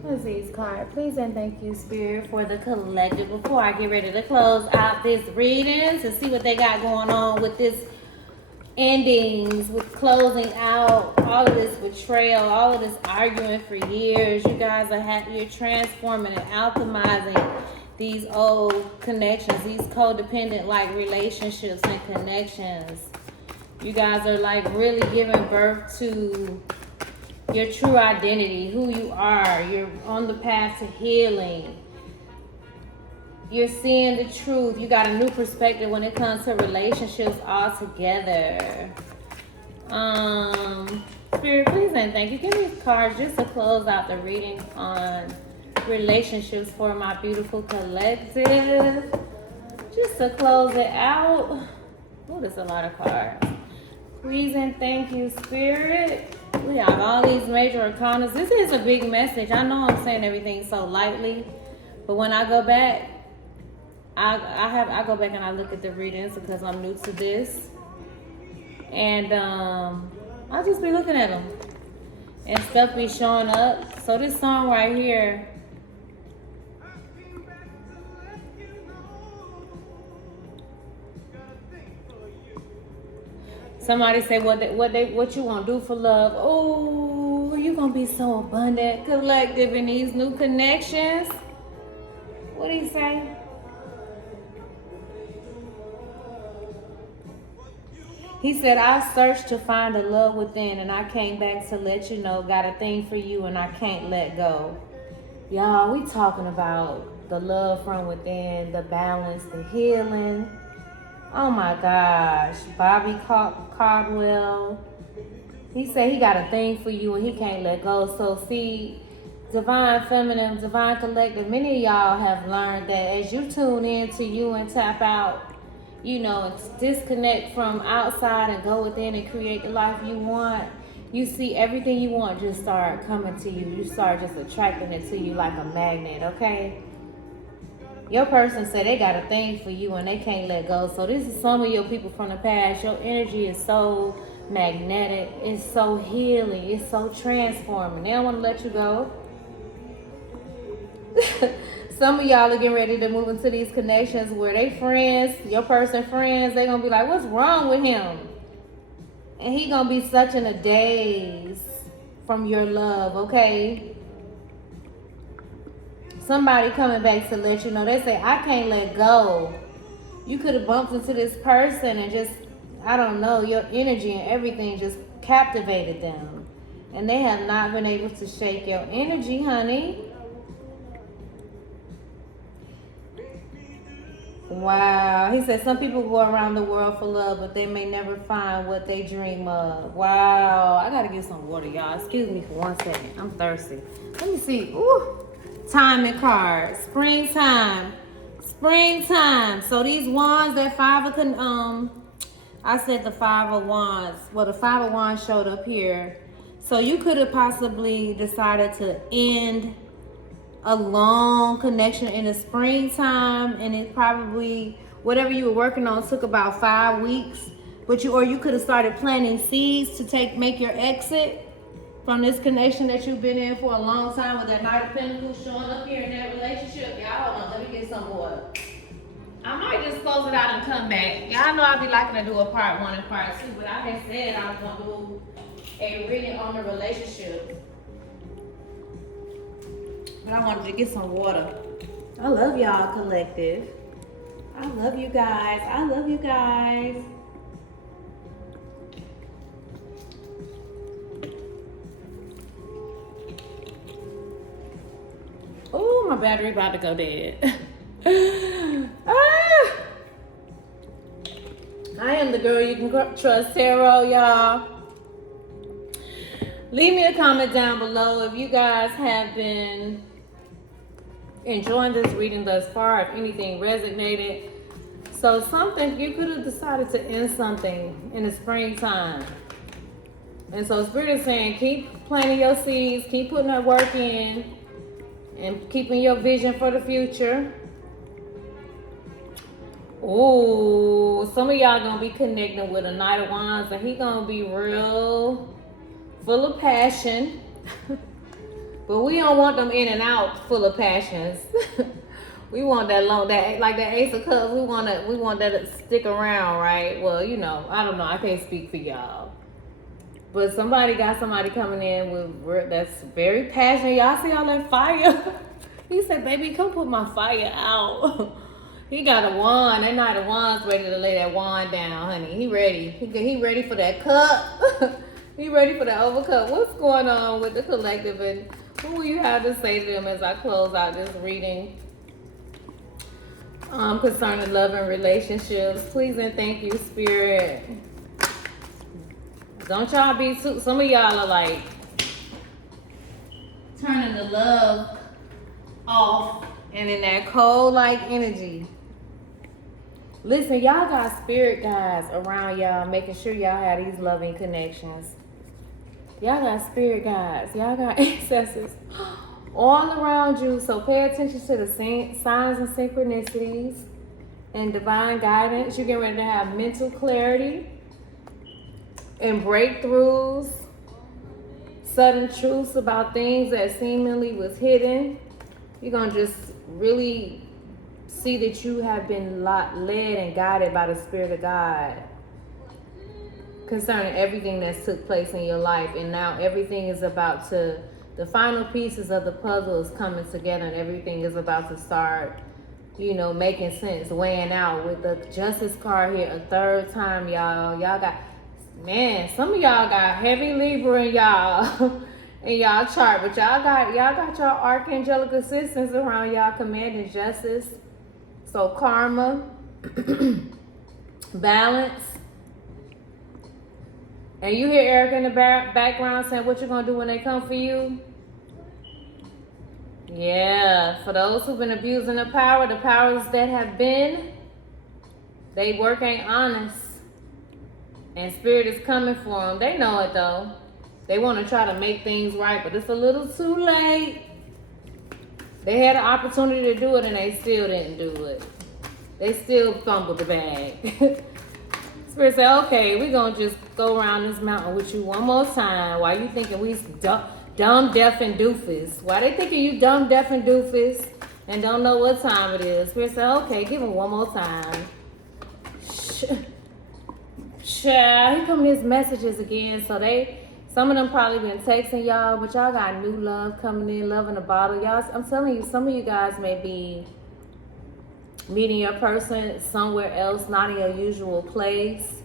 What's these cards? Please and thank you, Spirit, for the collective. Before I get ready to close out this reading, to see what they got going on with this endings, with closing out all of this betrayal, all of this arguing for years. You guys are you're transforming and alchemizing these old connections, these codependent like relationships and connections. You guys are like really giving birth to your true identity, who you are. You're on the path to healing. You're seeing the truth. You got a new perspective when it comes to relationships altogether. Spirit, please and thank you. Give me cards just to close out the reading on relationships for my beautiful collective. Just to close it out. Oh, there's a lot of cards. Please and thank you, Spirit. We have all these major arcanas. This is a big message. I know I'm saying everything so lightly, but when I go back, I go back and I look at the readings because I'm new to this, and I'll just be looking at them and stuff be showing up. So this song right here, somebody say what you gonna do for love? Oh, you gonna be so abundant, collective in these new connections. What do you say? He said, I searched to find the love within, and I came back to let you know, got a thing for you and I can't let go. Y'all, we talking about the love from within, the balance, the healing. Oh my gosh. Bobby Caldwell. He said he got a thing for you and he can't let go. So see, divine feminine, divine collective, many of y'all have learned that as you tune in to you and tap out, you know, disconnect from outside and go within and create the life you want, you see everything you want just start coming to you. You start just attracting it to you like a magnet, okay? Your person said they got a thing for you and they can't let go. So this is some of your people from the past. Your energy is so magnetic. It's so healing. It's so transforming. They don't want to let you go. Some of y'all are getting ready to move into these connections where they friends, your person friends, they're going to be like, what's wrong with him? And he going to be such in a daze from your love, okay? Somebody coming back to let you know. They say, I can't let go. You could have bumped into this person and just, I don't know, your energy and everything just captivated them. And they have not been able to shake your energy, honey. Wow. He said some people go around the world for love, but they may never find what they dream of. Wow. I got to get some water, y'all. Excuse me for 1 second. I'm thirsty. Let me see. Ooh. Timing cards. Springtime. Springtime. So these wands, that I said the 5 of wands. Well, the 5 of wands showed up here. So you could have possibly decided to end a long connection in the springtime, and it probably whatever you were working on took about 5 weeks, but you could have started planting seeds to make your exit from this connection that you've been in for a long time with that Knight of Pentacles showing up here in that relationship. Y'all, hold on, let me get some water. I might just close it out and come back. Y'all know I be liking to do a part 1 and part 2, but I had said I was going to do a reading on the relationship. But I wanted to get some water. I love y'all, collective. I love you guys. I love you guys. Oh, my battery about to go dead. Ah! I am the girl you can trust, tarot, y'all. Leave me a comment down below if you guys have been enjoying this reading thus far, if anything resonated. So something, you could have decided to end something in the springtime. And so Spirit is saying, keep planting your seeds, keep putting that work in, and keeping your vision for the future. Ooh, some of y'all gonna be connecting with a Knight of Wands, and he gonna be real full of passion. But we don't want them in and out full of passions. We want that long, that like that Ace of Cups. We want that to stick around, right? Well, you know, I don't know. I can't speak for y'all. But somebody got somebody coming in with that's very passionate. Y'all see all that fire? He said, "Baby, come put my fire out." He got a wand. That Knight of Wands ready to lay that wand down, honey. He ready. He ready for that cup. He ready for the overcup. What's going on with the collective, and what will you have to say to them as I close out this reading concerning love and relationships? Please and thank you, Spirit. Don't y'all be too, some of y'all are like turning the love off and in that cold like energy. Listen, y'all got spirit guides around y'all, making sure y'all have these loving connections. Y'all got spirit guides. Y'all got ancestors all around you. So pay attention to the signs and synchronicities and divine guidance. You're getting ready to have mental clarity and breakthroughs, sudden truths about things that seemingly was hidden. You're going to just really see that you have been led and guided by the Spirit of God concerning everything that's took place in your life. And now everything is about to, the final pieces of the puzzle is coming together, and everything is about to start, you know, making sense, weighing out with the Justice card here a third time, y'all. Y'all got, man, some of y'all got heavy Libra in y'all in y'all chart, but y'all got your archangelic assistants around y'all commanding justice. So karma, balance. And you hear Erica in the background saying what you're going to do when they come for you. Yeah, for those who've been abusing the powers that have been, they work ain't honest. And Spirit is coming for them. They know it though. They want to try to make things right, but it's a little too late. They had an opportunity to do it and they still didn't do it. They still fumbled the bag. Spirit said, okay, we're going to just go around this mountain with you one more time. Why you thinking we dumb, deaf, and doofus? Why they thinking you dumb, deaf, and doofus and don't know what time it is? Spirit said, okay, give them one more time. Here come his messages again. So some of them probably been texting y'all, but y'all got new love coming in, love in a bottle. Y'all, I'm telling you, some of you guys may be meeting your person somewhere else, not in your usual place.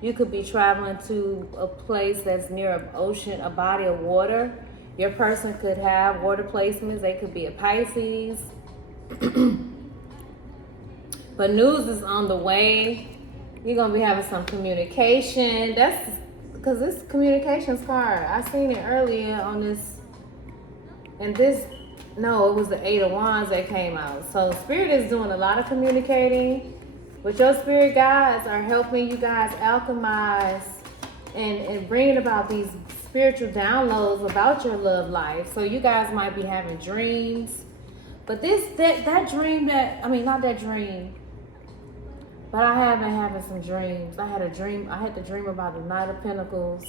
You could be traveling to a place that's near an ocean, a body of water. Your person could have water placements. They could be a Pisces. But news is on the way. You're going to be having some communication. That's because this communications card, I seen it earlier on this. And this, no, it was the 8 of Wands that came out. So Spirit is doing a lot of communicating. But your spirit guides are helping you guys alchemize and bringing about these spiritual downloads about your love life. So you guys might be having dreams. But that dream not that dream. But I have been having some dreams. I had a dream. I had to dream about the Knight of Pentacles.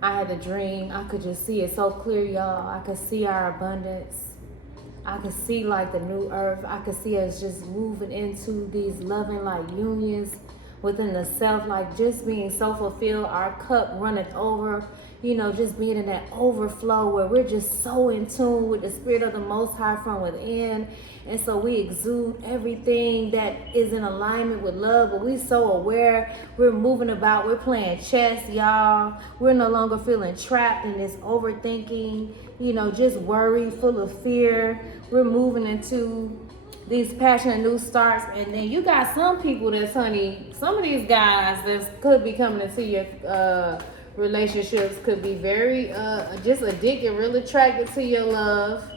I had a dream. I could just see it so clear, y'all. I could see our abundance. I could see like the new earth. I could see us just moving into these loving like unions within the self, like just being so fulfilled, our cup running over, you know, just being in that overflow where we're just so in tune with the spirit of the Most High from within. And so we exude everything that is in alignment with love, but we so aware, we're moving about, we're playing chess, y'all. We're no longer feeling trapped in this overthinking, you know, just worry, full of fear. We're moving into these passionate new starts. And then you got some people that's, honey, some of these guys that could be coming into your relationships could be very just addicted, really attracted to your love.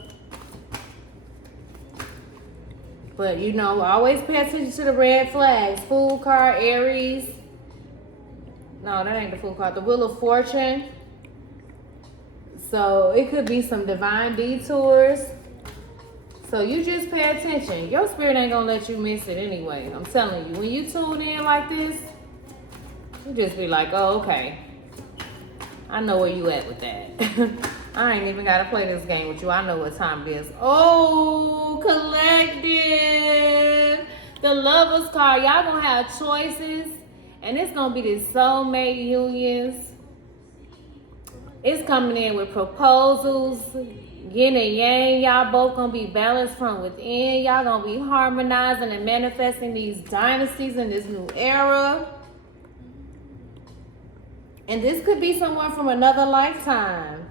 But you know, always pay attention to the red flags. Fool card, Aries. No, that ain't the Fool card. The Wheel of Fortune. So it could be some divine detours. So you just pay attention. Your spirit ain't gonna let you miss it anyway. I'm telling you, when you tune in like this, you just be like, oh, okay. I know where you at with that. I ain't even gotta play this game with you. I know what time it is. Oh, collective. The Lovers card. Y'all gonna have choices. And it's gonna be the soulmate unions. It's coming in with proposals. Yin and yang. Y'all both gonna be balanced from within. Y'all gonna be harmonizing and manifesting these dynasties in this new era. And this could be someone from another lifetime.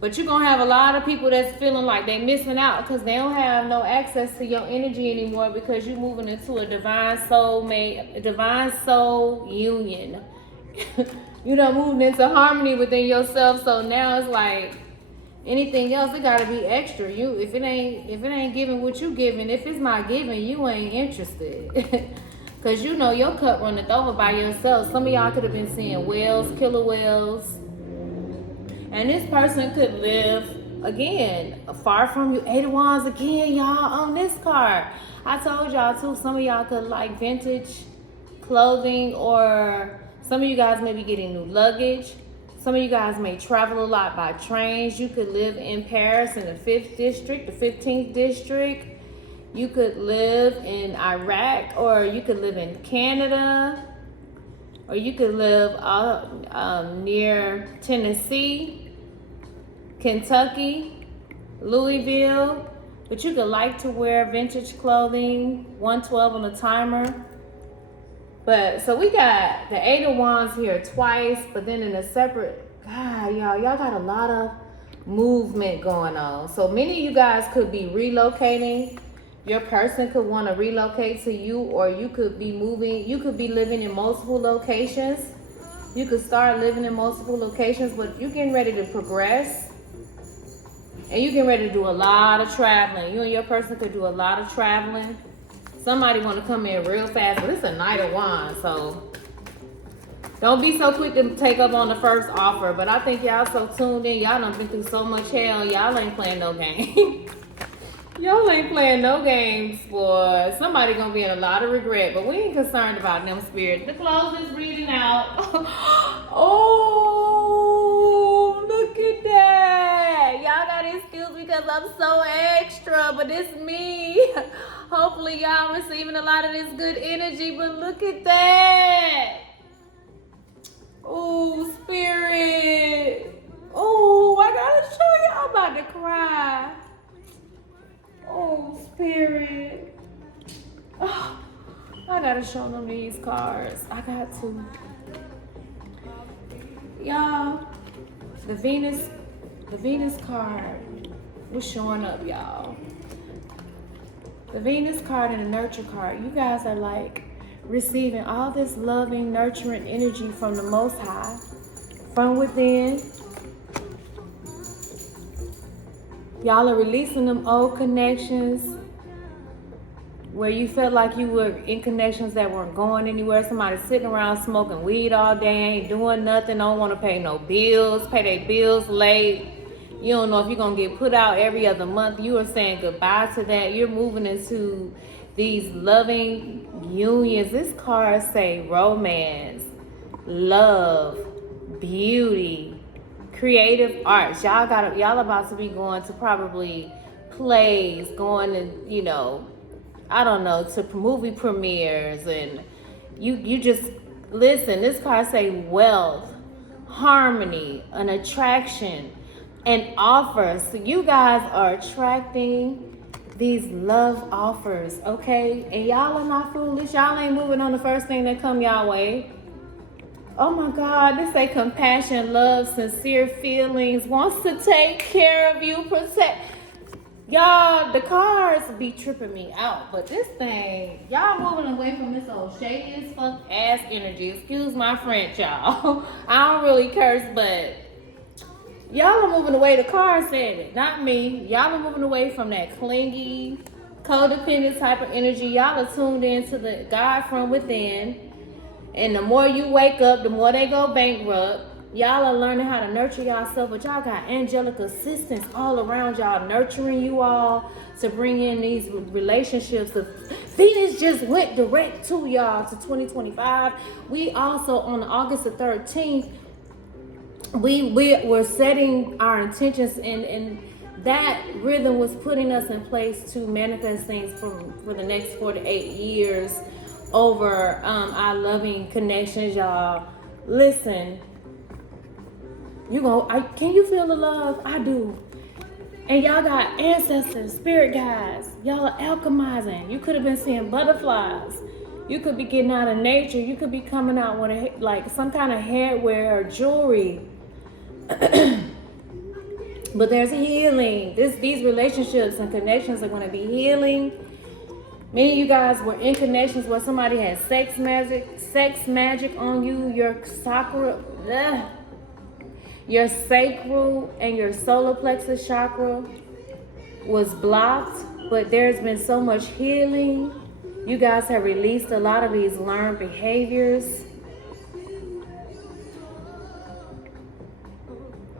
But you're going to have a lot of people that's feeling like they're missing out because they don't have no access to your energy anymore because you're moving into a divine soulmate, a divine soul union. You know, moving into harmony within yourself. So now it's like anything else, it got to be extra. You, if it ain't giving what you giving, if it's not giving, you ain't interested. Because you know your cup runneth over by yourself. Some of y'all could have been seeing whales, killer whales. And this person could live, again, far from you. 8 of Wands again, y'all, on this card. I told y'all, too, some of y'all could like vintage clothing, or some of you guys may be getting new luggage. Some of you guys may travel a lot by trains. You could live in Paris in the 5th district, the 15th district. You could live in Iraq, or you could live in Canada, or you could live near Tennessee, Kentucky, Louisville. But you could like to wear vintage clothing, 112 on the timer. But so we got the 8 of Wands here twice, but then in a separate, God, y'all got a lot of movement going on. So many of you guys could be relocating. Your person could want to relocate to you, or you could be moving. You could be living in multiple locations. You could start living in multiple locations, but you're getting ready to progress. And you're getting ready to do a lot of traveling. You and your person could do a lot of traveling. Somebody want to come in real fast, but it's a Knight of Wands, so don't be so quick to take up on the first offer. But I think y'all so tuned in. Y'all done been through so much hell. Y'all ain't playing no game. Y'all ain't playing no games, boy. Somebody gonna be in a lot of regret, but we ain't concerned about them, spirit. The clothes is reading out. Oh, look at that. Y'all gotta excuse me because I'm so extra, but it's me. Hopefully y'all receiving a lot of this good energy, but look at that. Oh, spirit. Oh, I gotta show you. I'm about to cry. Oh, spirit. Oh, I gotta show them these cards. I got to. Y'all, the Venus card was showing up, y'all. The Venus card and the Nurture card. You guys are like receiving all this loving, nurturing energy from the Most High, from within. Y'all are releasing them old connections where you felt like you were in connections that weren't going anywhere. Somebody sitting around smoking weed all day, ain't doing nothing, don't want to pay no bills, pay their bills late. You don't know if you're going to get put out every other month. You are saying goodbye to that. You're moving into these loving unions. This card say romance, love, beauty, creative arts. Y'all about to be going to probably plays, going to, you know, I don't know, to movie premieres, and you just listen. This card say wealth, harmony, an attraction, and offers. So you guys are attracting these love offers, okay? And y'all are not foolish. Y'all ain't moving on the first thing that come y'all way. Oh my God, this say compassion, love, sincere feelings, wants to take care of you, protect. Y'all, the cards be tripping me out, but this thing, y'all moving away from this old shady as fuck ass energy. Excuse my French, y'all. I don't really curse, but y'all are moving away. The card said it, not me. Y'all are moving away from that clingy, codependent type of energy. Y'all are tuned into the God from within. And the more you wake up, the more they go bankrupt. Y'all are learning how to nurture yourself, but y'all got angelic assistance all around y'all, nurturing you all to bring in these relationships. Venus just went direct to y'all to 2025. We also, on August the 13th, we're setting our intentions, and that rhythm was putting us in place to manifest things for the next 4 to 8 years over our loving connections, y'all. Listen. Can you feel the love? I do. And y'all got ancestors, spirit guides. Y'all are alchemizing. You could have been seeing butterflies. You could be getting out of nature. You could be coming out with like some kind of headwear or jewelry. But there's healing. These relationships and connections are going to be healing. Many of you guys were in connections where somebody had sex magic on you. Your sacral and your solar plexus chakra was blocked, but there's been so much healing. You guys have released a lot of these learned behaviors.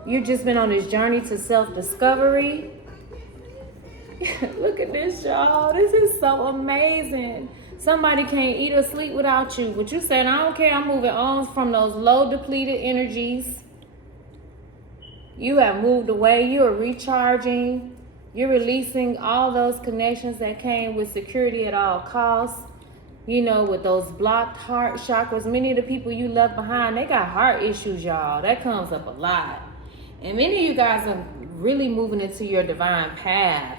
You've just been on this journey to self-discovery. Look at this, y'all. This is so amazing. Somebody can't eat or sleep without you. But you said, I don't care. I'm moving on from those low depleted energies. You have moved away. You are recharging. You're releasing all those connections that came with security at all costs. You know, with those blocked heart chakras. Many of the people you left behind, they got heart issues, y'all. That comes up a lot. And many of you guys are really moving into your divine path.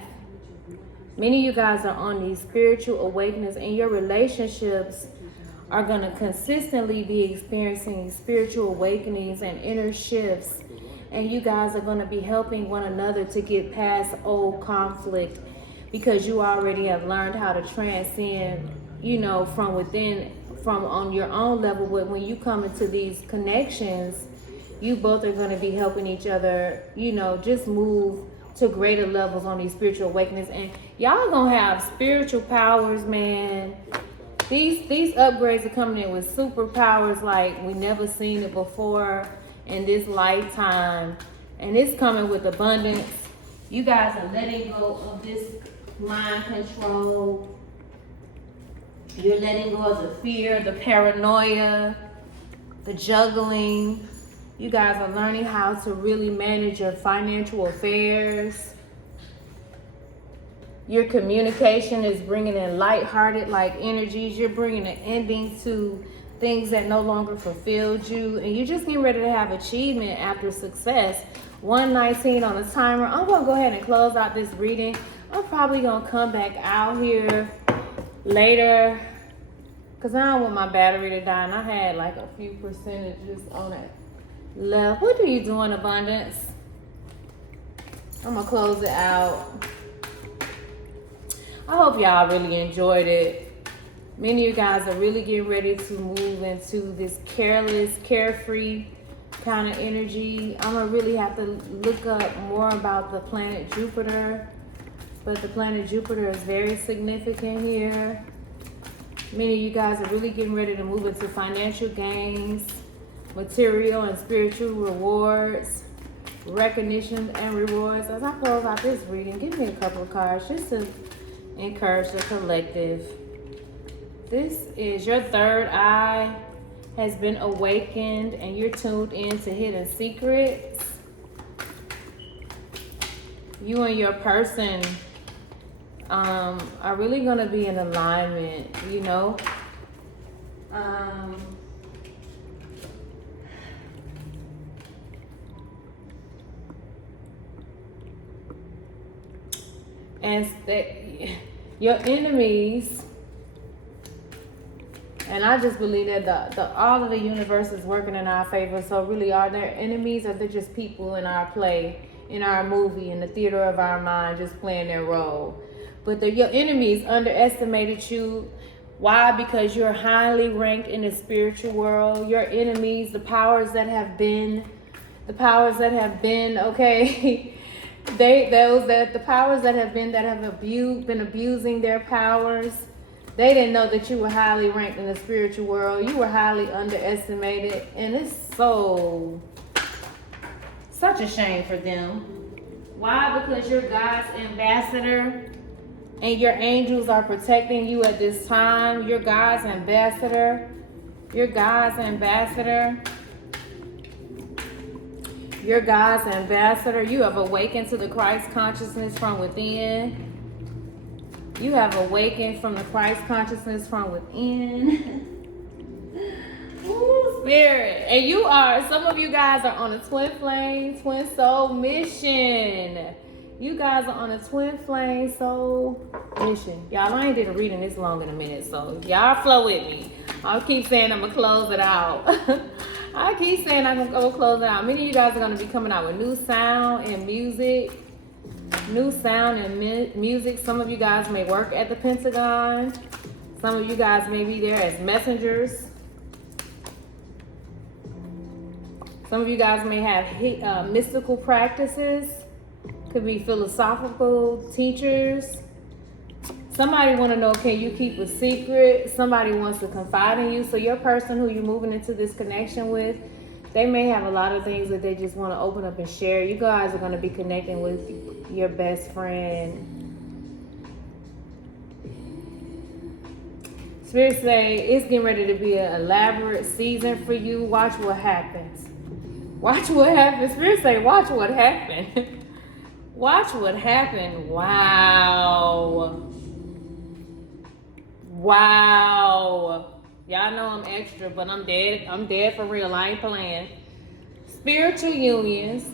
Many of you guys are on these spiritual awakenings, and your relationships are going to consistently be experiencing spiritual awakenings and inner shifts. And you guys are going to be helping one another to get past old conflict, because you already have learned how to transcend, you know, from within, from on your own level. But when you come into these connections, you both are going to be helping each other, you know, just move to greater levels on these spiritual awakenings. And y'all gonna have spiritual powers, man. These upgrades are coming in with superpowers like we never seen it before in this lifetime. And it's coming with abundance. You guys are letting go of this mind control. You're letting go of the fear, the paranoia, the juggling. You guys are learning how to really manage your financial affairs. Your communication is bringing in lighthearted like energies. You're bringing an ending to things that no longer fulfilled you. And you're just getting ready to have achievement after success. 119 on the timer. I'm going to go ahead and close out this reading. I'm probably going to come back out here later because I don't want my battery to die. And I had like a few percentages on it left. What are you doing, abundance? I'm gonna close it out. I hope y'all really enjoyed it. Many of you guys are really getting ready to move into this careless, carefree kind of energy. I'm gonna really have to look up more about the planet Jupiter, but the planet Jupiter is very significant here. Many of you guys are really getting ready to move into financial gains, material and spiritual rewards, recognition and rewards. As I close out this reading, give me a couple of cards just to Encourage the collective. This is your third eye has been awakened and you're tuned in to hidden secrets. You and your person are really going to be in alignment, you know. And your enemies, and I just believe that all of the universe is working in our favor. So really, are there enemies, or they're just people in our play, in our movie, in the theater of our mind, just playing their role? But your enemies underestimated you. Why? Because you're highly ranked in the spiritual world. Your enemies, the powers that have been, okay. The powers that have been abusing their powers, they didn't know that you were highly ranked in the spiritual world. You were highly underestimated, and it's such a shame for them. Why? Because you're God's ambassador, and your angels are protecting you at this time. You're God's ambassador. You're God's ambassador. You're God's ambassador. You have awakened to the Christ consciousness from within. You have awakened from the Christ consciousness from within. Ooh, spirit. And some of you guys are on a twin flame, twin soul mission. You guys are on a twin flame soul mission. Y'all, I ain't did a reading this long in a minute, so y'all flow with me. I'll keep saying I'm going to close it out. I keep saying I'm going to go close it out. Many of you guys are going to be coming out with new sound and music. New sound and music. Some of you guys may work at the Pentagon. Some of you guys may be there as messengers. Some of you guys may have mystical practices. Could be philosophical teachers. Somebody want to know, can you keep a secret? Somebody wants to confide in you. So your person who you're moving into this connection with, they may have a lot of things that they just want to open up and share. You guys are going to be connecting with your best friend. Spirit say it's getting ready to be an elaborate season for you. Watch what happens. Watch what happens. Spirit say, watch what happened. Watch what happened. Wow. Wow. Y'all know I'm extra, but I'm dead. I'm dead for real. I ain't playing. Spiritual unions,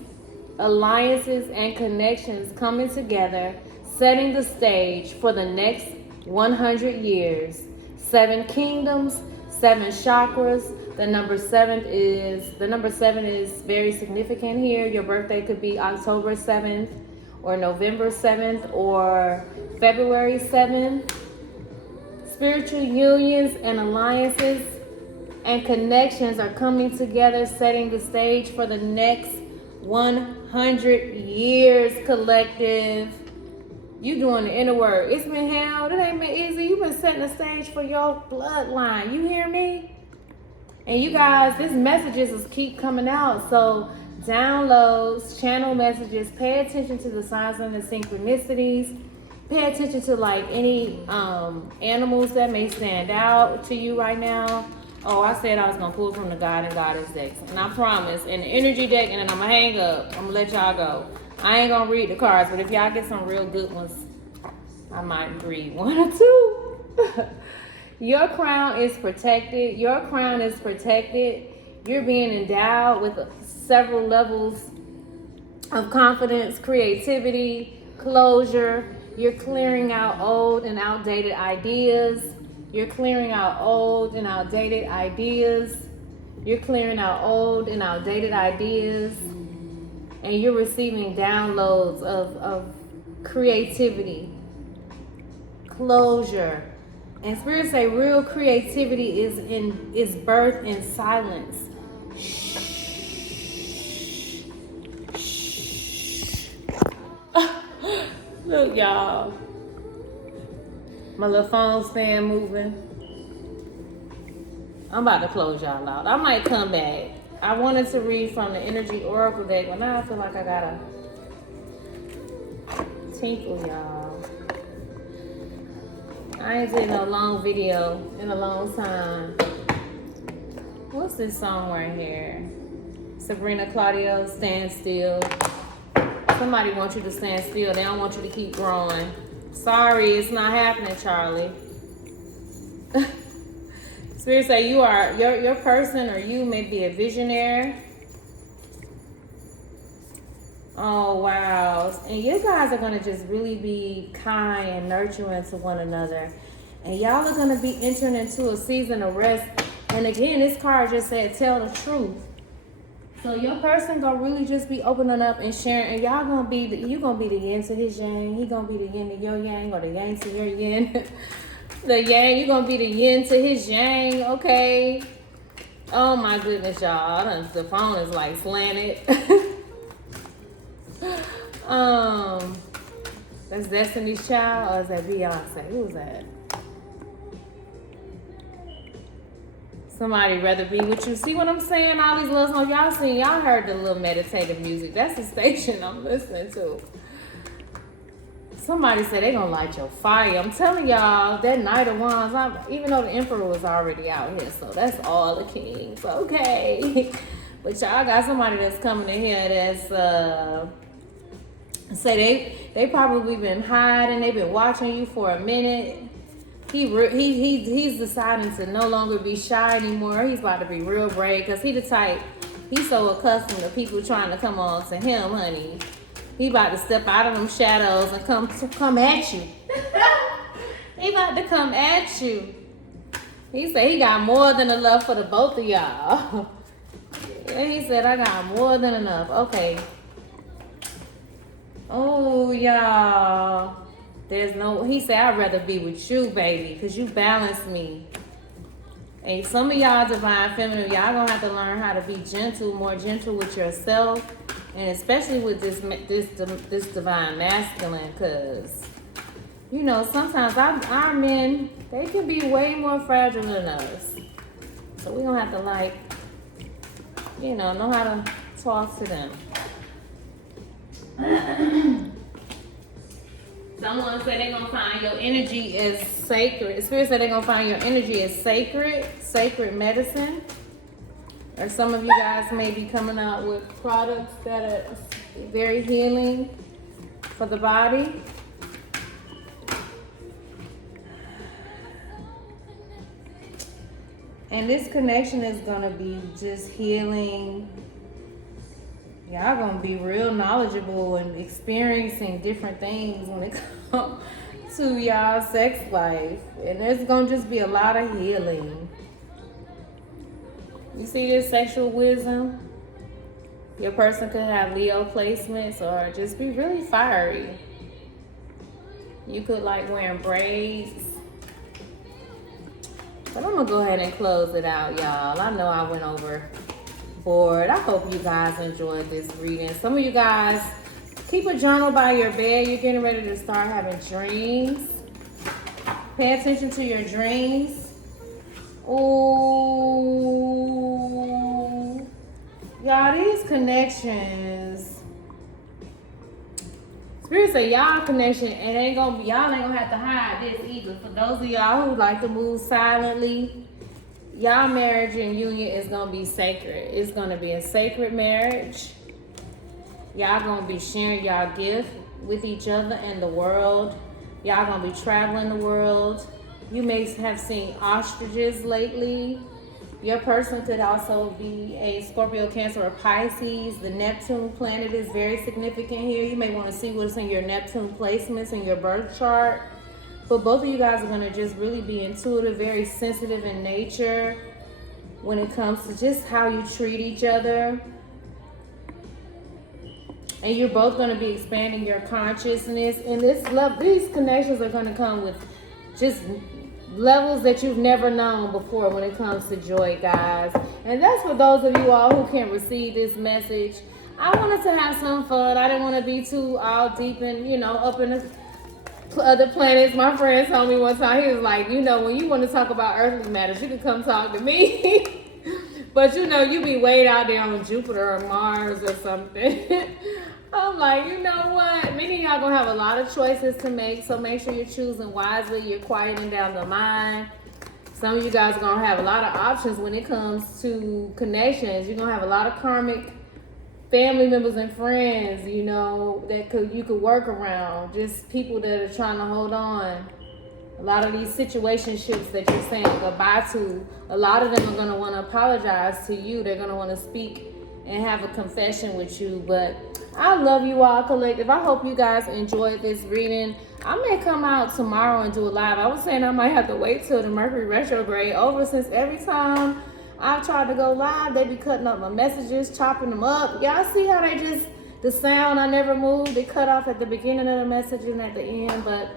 alliances, and connections coming together, setting the stage for the next 100 years. 7 kingdoms, 7 chakras. The number 7 is very significant here. Your birthday could be October 7th or November 7th or February 7th. Spiritual unions and alliances and connections are coming together, setting the stage for the next 100 years, collective. You doing the inner work. It's been hell. It ain't been easy. You've been setting the stage for your bloodline. You hear me? And you guys, these messages keep coming out. So downloads, channel messages, pay attention to the signs and the synchronicities. Pay attention to like any animals that may stand out to you right now. Oh, I said I was going to pull from the God and Goddess decks. And I promise, in the energy deck, and then I'm going to hang up. I'm going to let y'all go. I ain't going to read the cards, but if y'all get some real good ones, I might read 1 or 2. Your crown is protected. Your crown is protected. You're being endowed with several levels of confidence, creativity, closure. You're clearing out old and outdated ideas. You're clearing out old and outdated ideas. You're clearing out old and outdated ideas. And you're receiving downloads of creativity, closure. And Spirit say real creativity is birthed in silence. Look, y'all. My little phone stand moving. I'm about to close y'all out. I might come back. I wanted to read from the Energy Oracle deck, but now I feel like I gotta tinkle y'all. I ain't did no long video in a long time. What's this song right here? Sabrina Claudio, Stand Still. Somebody wants you to stand still. They don't want you to keep growing. Sorry, it's not happening, Charlie. Spirit say you are your person, or you may be a visionary. Oh wow. And you guys are gonna just really be kind and nurturing to one another. And y'all are gonna be entering into a season of rest. And again, this card just said tell the truth. So your person gonna really just be opening up and sharing, and y'all gonna be you gonna be the yin to his yang, he gonna be the yin to your yang, or the yang to your yin. The yang, you gonna be the yin to his yang, okay? Oh my goodness, y'all. The phone is like slanted. That's Destiny's Child, or is that Beyonce? Who is that? Somebody rather be with you. See what I'm saying? All these little songs y'all seen. Y'all heard the little meditative music. That's the station I'm listening to. Somebody said they gonna light your fire. I'm telling y'all, that Knight of Wands, even though the Emperor was already out here, so that's all the kings. Okay. But y'all got somebody that's coming in here that's say they probably been hiding. They've been watching you for a minute. He's deciding to no longer be shy anymore. He's about to be real brave, because he the type, he's so accustomed to people trying to come on to him, honey. He about to step out of them shadows and come at you. He about to come at you. He said he got more than enough for the both of y'all. Yeah, he said I got more than enough. Okay. Oh, y'all. He said, I'd rather be with you, baby, because you balance me. And some of y'all divine feminine, y'all gonna have to learn how to be gentle, more gentle with yourself, and especially with this divine masculine, because, you know, sometimes our men, they can be way more fragile than us. So we gonna have to, like, you know how to talk to them. Someone said they're gonna find your energy is sacred. Spirit said they're gonna find your energy is sacred medicine. Or some of you guys may be coming out with products that are very healing for the body. And this connection is gonna be just healing. Y'all gonna be real knowledgeable and experiencing different things when it comes to y'all sex life. And there's gonna just be a lot of healing. You see this sexual wisdom? Your person could have Leo placements or just be really fiery. You could like wearing braids. But I'm gonna go ahead and close it out, y'all. I know I went over. I hope you guys enjoyed this reading. Some of you guys, keep a journal by your bed. You're getting ready to start having dreams. Pay attention to your dreams. Ooh. Y'all, these connections. Spirit say y'all connection, and y'all ain't gonna have to hide this either. For those of y'all who like to move silently, y'all marriage and union is gonna be sacred. It's gonna be a sacred marriage. Y'all gonna be sharing y'all gift with each other and the world. Y'all gonna be traveling the world. You may have seen ostriches lately. Your person could also be a Scorpio, Cancer, or Pisces. The Neptune planet is very significant here. You may want to see what's in your Neptune placements in your birth chart. But both of you guys are going to just really be intuitive, very sensitive in nature when it comes to just how you treat each other. And you're both going to be expanding your consciousness. And these connections are going to come with just levels that you've never known before when it comes to joy, guys. And that's for those of you all who can receive this message. I wanted to have some fun. I didn't want to be too all deep and, up in the other planets. My friend told me one time, he was like, when you want to talk about earthly matters, you can come talk to me. But you be way out there on Jupiter or Mars or something. I'm like, you know what? Many of y'all gonna have a lot of choices to make, so make sure you're choosing wisely. You're quieting down the mind. Some of you guys are gonna have a lot of options when it comes to connections. You're gonna have a lot of karmic family members and friends, you know, that you could work around. Just people that are trying to hold on. A lot of these situationships that you're saying goodbye to, a lot of them are gonna want to apologize to you. They're gonna want to speak and have a confession with you. But I love you all, collective. I hope you guys enjoyed this reading. I may come out tomorrow and do a live. I was saying I might have to wait till the Mercury retrograde over, since every time I've tried to go live, they be cutting up my messages, chopping them up. Y'all see how they just, the sound I never moved, they cut off at the beginning of the message and at the end. But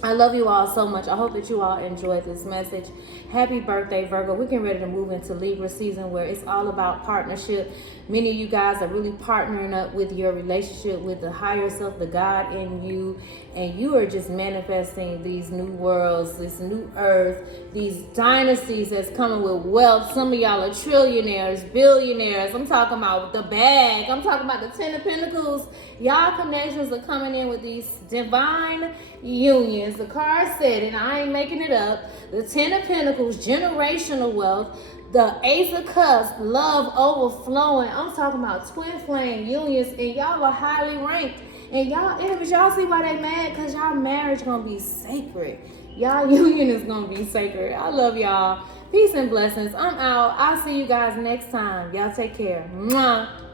I love you all so much. I hope that you all enjoyed this message. Happy birthday, Virgo. We're getting ready to move into Libra season, where it's all about partnership. Many of you guys are really partnering up with your relationship with the higher self, the God in you, and you are just manifesting these new worlds, this new earth, these dynasties that's coming with wealth. Some of y'all are trillionaires, billionaires. I'm talking about the bag. I'm talking about the 10 of Pentacles. Y'all connections are coming in with these divine unions. The card said, and I ain't making it up, the 10 of Pentacles, generational wealth, the Ace of Cups, love overflowing. I'm talking about twin flame unions, and y'all are highly ranked. And y'all enemies, y'all see why they mad? Because y'all marriage gonna be sacred. Y'all union is gonna be sacred. I love y'all. Peace and blessings. I'm out. I'll see you guys next time. Y'all take care. Mwah.